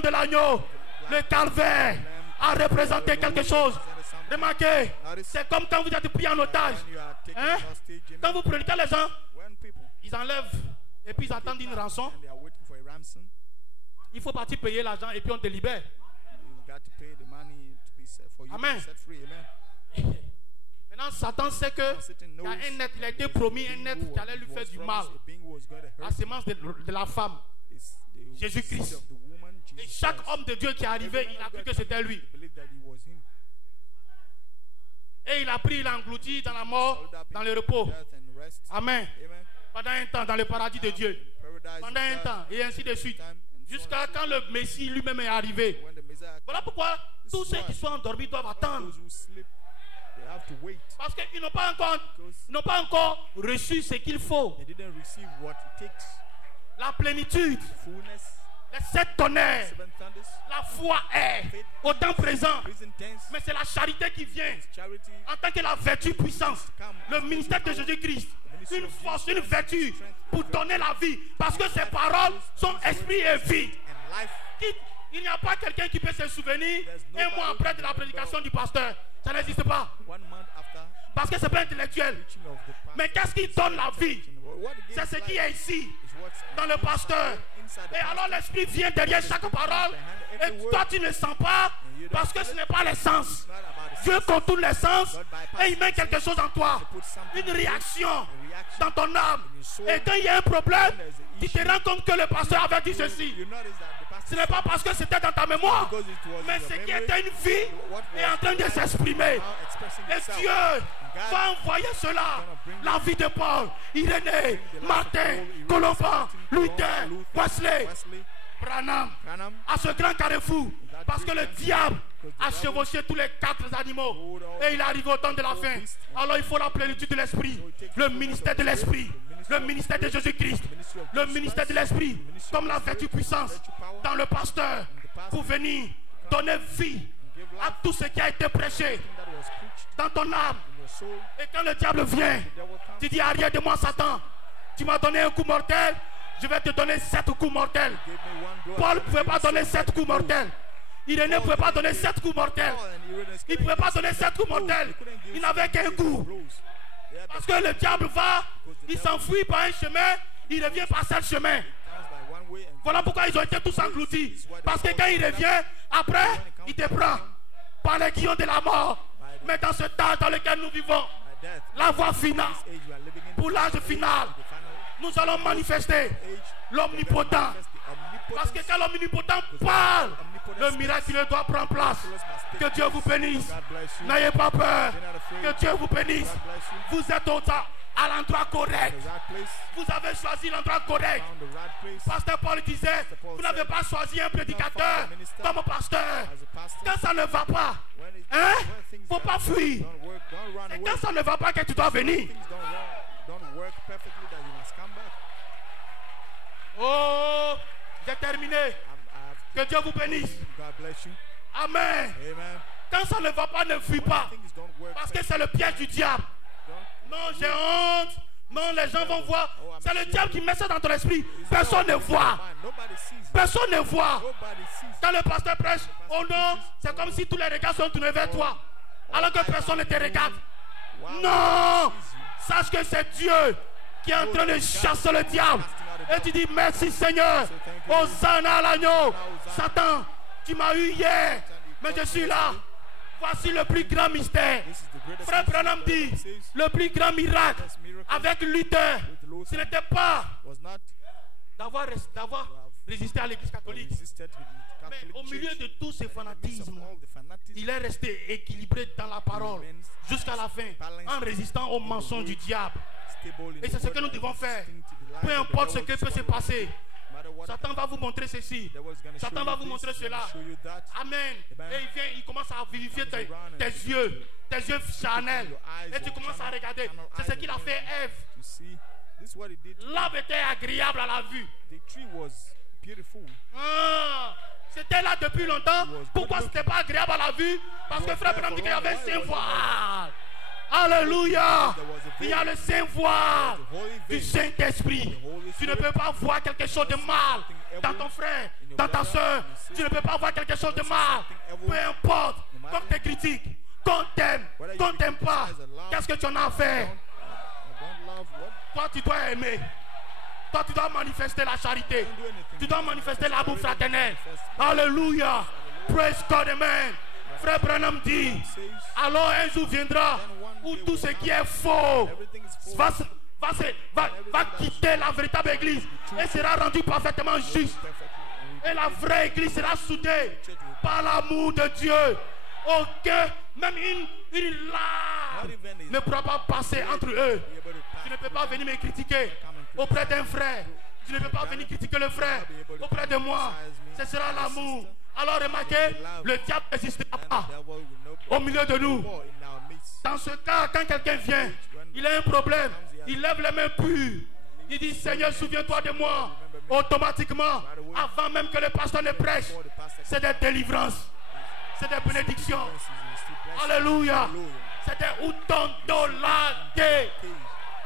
de l'agneau, le calvaire a représenté quelque chose. Remarquez, c'est comme quand vous êtes pris en otage. Hein? Quand vous prédiquez les gens, ils enlèvent et puis ils attendent une rançon. Il faut partir payer l'argent et puis on te libère. Amen. Maintenant, Satan sait qu'il y a un être, il a été promis un être qui allait lui faire du mal. La sémence de la femme, Jésus-Christ. Et chaque homme de Dieu qui est arrivé, il a cru que c'était lui. Et il a pris, il a englouti dans la mort, dans le repos. Amen. Pendant un temps, dans le paradis de Dieu. Pendant un temps, et ainsi de suite. Jusqu'à quand le Messie lui-même est arrivé. Voilà pourquoi tous ceux qui sont endormis doivent attendre. Parce qu'ils n'ont pas encore reçu ce qu'il faut. La plénitude, les 7 tonnerres, la foi est au temps présent. Mais c'est la charité qui vient en tant que la vertu puissance. Le ministère de Jésus-Christ, une force, une vertu pour donner la vie. Parce que ces paroles sont esprit et vie. Il n'y a pas quelqu'un qui peut se souvenir un mois après de la prédication du pasteur. Ça n'existe pas. Parce que ce n'est pas intellectuel. Mais qu'est-ce qui donne la vie? C'est ce qui est ici, dans le pasteur. Et alors l'esprit vient derrière chaque parole. Et toi tu ne sens pas, parce que ce n'est pas l'essence. Dieu contourne l'essence et il met quelque chose en toi. Une réaction dans ton âme. Et quand il y a un problème, tu te rends compte que le pasteur avait dit ceci. Ce n'est pas parce que c'était dans ta mémoire, mais ce qui était une vie est en train de s'exprimer. Et Dieu va envoyer cela. La vie de Paul, Irénée, Martin, Colomban, Luther, Wesley, Branham, à ce grand carrefour. Parce que le diable a chevauché tous les 4 animaux. Et il arrive au temps de la fin. Alors il faut la plénitude de l'esprit. Le ministère de l'esprit. Le ministère de Jésus-Christ. Le ministère de l'esprit. Comme la vertu puissance dans le pasteur. Pour venir donner vie à tout ce qui a été prêché dans ton âme. Et quand le diable vient, tu dis arrière de moi Satan. Tu m'as donné un coup mortel. Je vais te donner 7 coups mortels. Paul ne pouvait pas donner 7 coups mortels. Irénée ne pouvait pas donner 7 coups mortels. Il ne pouvait pas donner 7 coups mortels. Il n'avait qu'un coup. Parce que le diable va, il s'enfuit par un chemin, il revient par 7 chemins. Voilà pourquoi ils ont été tous engloutis. Parce que quand il revient, après, il te prend par les guillons de la mort. Mais dans ce temps dans lequel nous vivons, la voie finale, pour l'âge final, nous allons manifester l'omnipotent. Parce que quand l'omnipotent parle, le miracle doit prendre place. Que Dieu vous bénisse. N'ayez pas peur. Que Dieu vous bénisse. Vous êtes à l'endroit correct. Vous avez choisi l'endroit correct. Pasteur Paul disait, vous n'avez pas choisi un prédicateur comme pasteur. Quand ça ne va pas, hein, faut pas fuir. Et quand ça ne va pas, que tu dois venir. Oh, j'ai terminé. Que Dieu vous bénisse. Amen. Quand ça ne va pas, ne fuis pas. Parce que c'est le piège du diable. Non, j'ai honte. Non, les gens vont voir. C'est le diable qui met ça dans ton esprit. Personne ne voit. Personne ne voit. Quand le pasteur prêche, oh non, c'est comme si tous les regards sont tournés vers toi. Alors que personne ne te regarde. Non. Sache que c'est Dieu qui est en train de chasser le diable. Et tu dis merci Seigneur. Hosanna à l'agneau. Satan, tu m'as eu hier, mais je suis là. Voici le plus grand mystère. This is the greatest Frère mystery. Branham dit, Says, le plus grand miracle greatest miracle avec Luther, with Luther ce n'était pas was not d'avoir résisté à l'église catholique. resisted with the Mais Catholic au milieu Church. de tous ces In the midst of fanatismes, all the fanaticism, il est resté équilibré dans la parole jusqu'à la fin, en résistant aux mensonges du diable. stable in Et the c'est ce word que nous and devons faire. resisting to the lies Peu of the importe ce devil que is peut se coming. passer, No matter what Satan va vous montrer ceci. the devil is gonna Satan show va you vous this, montrer he's gonna cela. show you that. Amen. Amen. Et il commence à vivifier tes yeux charnels. Et tu commences à regarder. C'est ce qu'il a fait Ève. You see, this is what he did. L'arbre était agréable à la vue. The tree was beautiful. Ah, c'était là depuis longtemps. Pourquoi c'était pas agréable à la vue? Parce que frère Branham dit qu'il y avait un saint voile. Alléluia. Il y a le saint voile du Saint-Esprit. Tu ne peux pas voir quelque chose de mal dans ton frère, dans ta soeur. Tu ne peux pas voir quelque chose de mal. Peu importe, qu'on te critique, qu'on t'aime pas. Qu'est-ce que tu en as à faire? I don't love what Toi, tu dois aimer. Toi, tu dois manifester la charité. Tu dois manifester l'amour fraternel. Alléluia. Praise God, amen. Frère Branham dit, alors un jour viendra où tout ce qui est faux va quitter la véritable église et sera rendu parfaitement juste. Et la vraie église sera soudée par l'amour de Dieu. Aucun, même une larme ne pourra pas passer entre eux. Tu ne peux pas venir me critiquer auprès d'un frère. Tu ne peux pas venir critiquer le frère auprès de moi. Ce sera l'amour. Alors remarquez, le diable n'existera pas au milieu de nous. Dans ce cas, quand quelqu'un vient, il a un problème, il lève les mains pures. Il dit, Seigneur, souviens-toi de moi. Automatiquement, avant même que le pasteur ne prêche, c'est des délivrances, c'est des bénédictions. Alléluia. C'est des outondolade.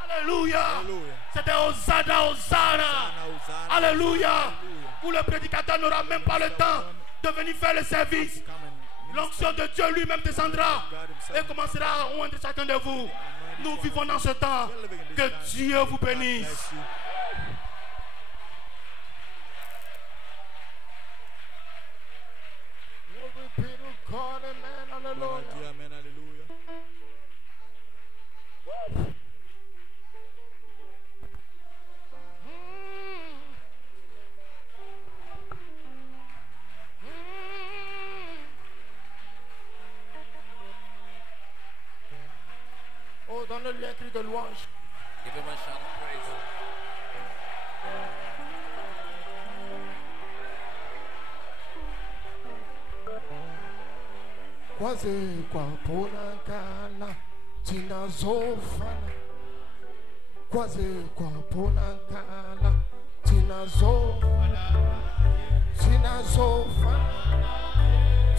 Alléluia. C'est des Hosanna. Alléluia. Où le prédicateur n'aura même pas le temps de venir faire le service. L'onction de Dieu lui-même descendra et commencera à oindre chacun de vous. Nous vivons dans ce temps. Que Dieu vous bénisse. Amen, hallelujah. Oh, donne-lui un cri de louange. Give him a shout of praise. Kwaze kwa pona kala tinazofana. Kwaze kwa pona kala tinazofana. Tinazofana.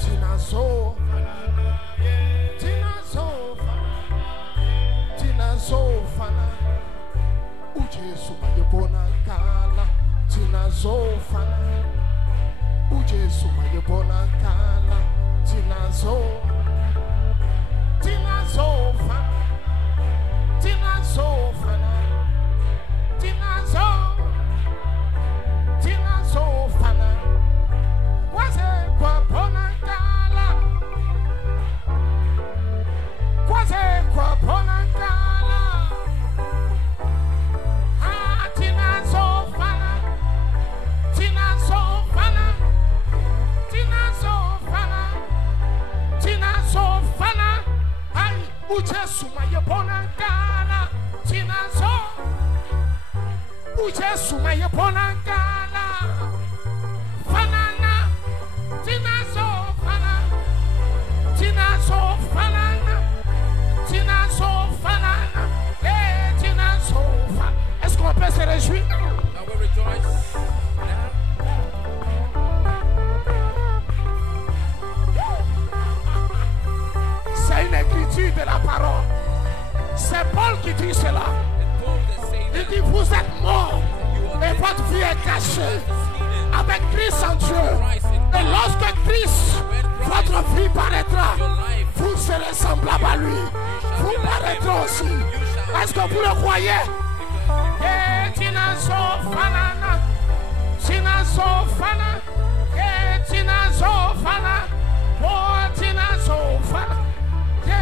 Tinazofana. Tinazofana. Tinazofana. Ujesu mayebona kala tinazofana. Ujesu mayebona kala tinazofana. Tinazofana. Tinazofana. Tinazofana. Kwaze kwa pona kala. Kwaze kwa pona kala. Ah, tinazofana. Tinazofana. Tinazofana. Tinazofana. Ai, ujesu mayebona kala. Tinazo. Ujesu mayebona kala. Fanana. Tinazofana. Tinazofana. Tinazofana. Eh, tinazofana. Est-ce qu'on peut se réjouir? Now we rejoice. C'est une écriture de la parole. C'est Paul qui dit cela. And Paul is saying Il that dit, vous êtes morts et votre vie est cachée avec Christ en Dieu. Et lorsque Christ, votre vie paraîtra, vous serez semblable à lui. Vous paraîtrez aussi. Est-ce que vous le croyez? Eh, tinazofana. Tinazofana. Eh, tinazofana. Oh, tinazofana. sofana ye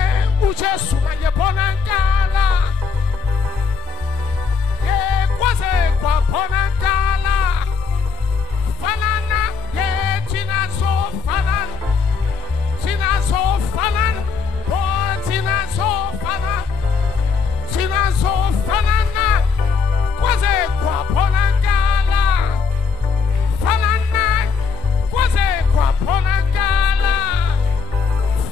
ujesu ye bonangala ye kwaze kwa bonangala fanana ye tina sofana oh tina sofana kwaze kwa bonangala fanana kwaze kwa bonangala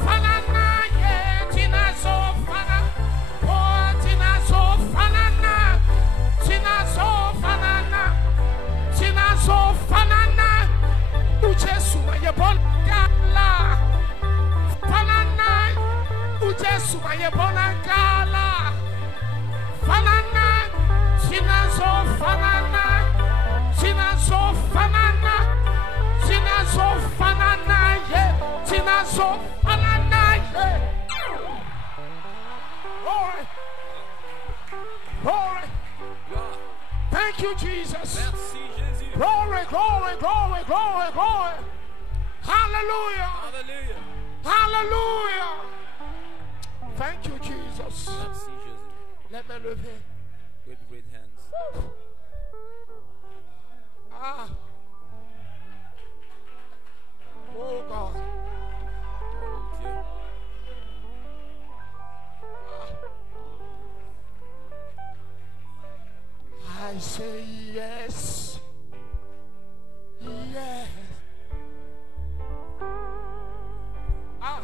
fanana ye tina sofana oh tina sofana ujesu ye bonangala fanana ujesu ye bonangala fanana tina sofana ye tina sofana ye glory thank you Jesus Merci Jésus. glory hallelujah hallelujah thank you Jesus Merci Jésus. les mains levées With great hands. ah oh God Oh Dieu. I say yes, yes. Ah.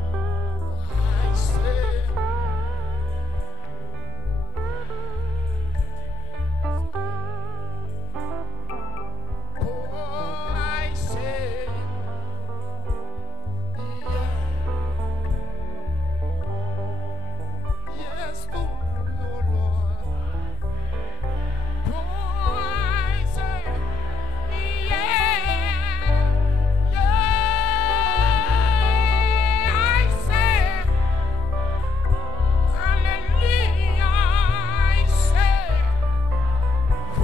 I say, oh, I say, yes, to you, Lord. Oh, I say, I say. Hallelujah, I say, oh,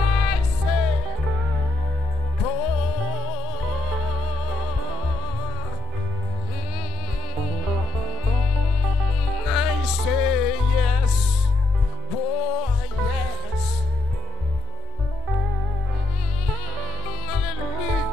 I say, I say yes, oh, yes. Hallelujah.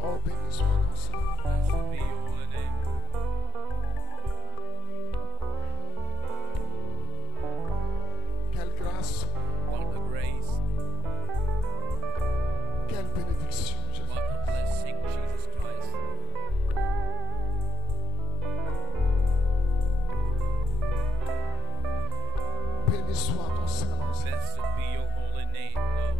Oh, béni soit ton Seigneur. Blessed be your holy name. Quelle grâce, What a grace. quelle bénédiction, Jésus. What a blessing, Jesus Christ. Béni soit ton Seigneur Blessed be your holy name, Lord.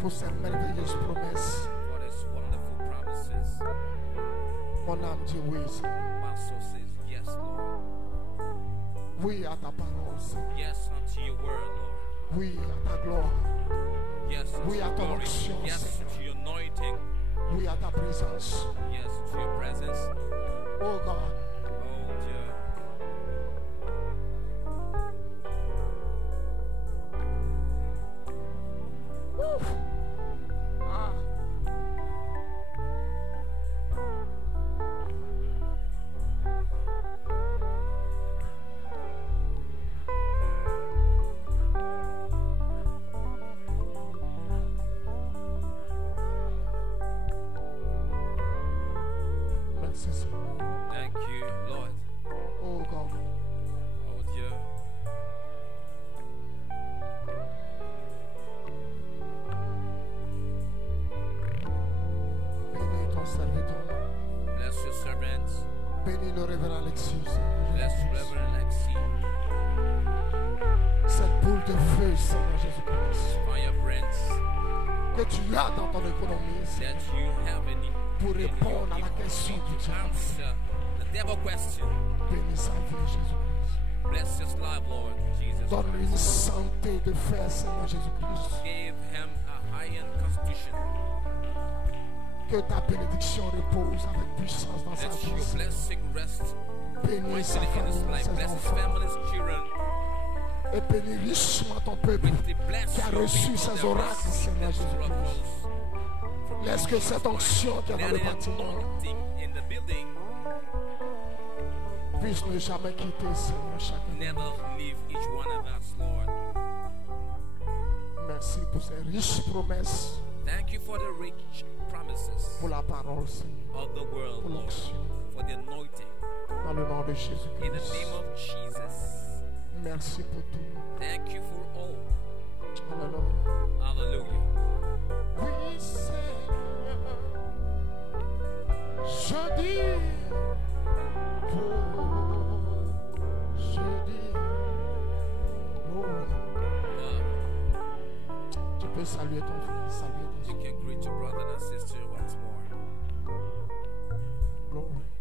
pour ces merveilleuses promesses. For his wonderful promises. Mon âme dit oui, Seigneur. My soul says yes, Lord. Oui à ta parole, Seigneur. Yes unto your word, Lord. Oui à ta gloire. Yes unto Oui à your ton glory. onction, Yes Seigneur. unto your anointing. Oui à ta présence. Yes to your presence. Oh God, Oh Dieu. Bénis le révérend Alexis, Seigneur Bless Jésus. Reverend Alexis. Cette boule de feu, Seigneur Jésus-Christ, Firebrands que tu as dans ton économie, Seigneur, that you have in pour répondre à la question du to diable. answer the devil question. Bénis sa vie, Jésus-Christ. Bless his life, Lord Jesus Donne-lui une Christ. santé de fer, Seigneur Jésus-Christ. Give him a high-end constitution. Que ta bénédiction repose avec puissance dans sa Let vie. your Seigneur. blessing rest Bénis sa mightily in his famille, life. ses Bless his enfants. family, his children. Et bénis richement ton peuple Richly bless qui a your reçu people ces that oracles, receive Seigneur these Jésus-Christ. oracles from Laisse you, que Jesus cette Christ. onction qui est dans Let le the bâtiment anointing in the building puisse ne jamais quitter, Seigneur, chacun. never leave each one of us, Lord. Merci pour ces riches promesses, Thank you for the rich promises pour la parole, Seigneur, of the world, pour Lord, l'onction. for the anointing. Dans le nom de In the Jésus-Christ. name of Jesus. Merci pour tout. Thank you for all. Alléluia. Hallelujah. Oui, Seigneur, je dis, oh, je dis, oh. Tu peux saluer ton frère, saluer ton You soeur. can greet your brother and sister once more. Glory.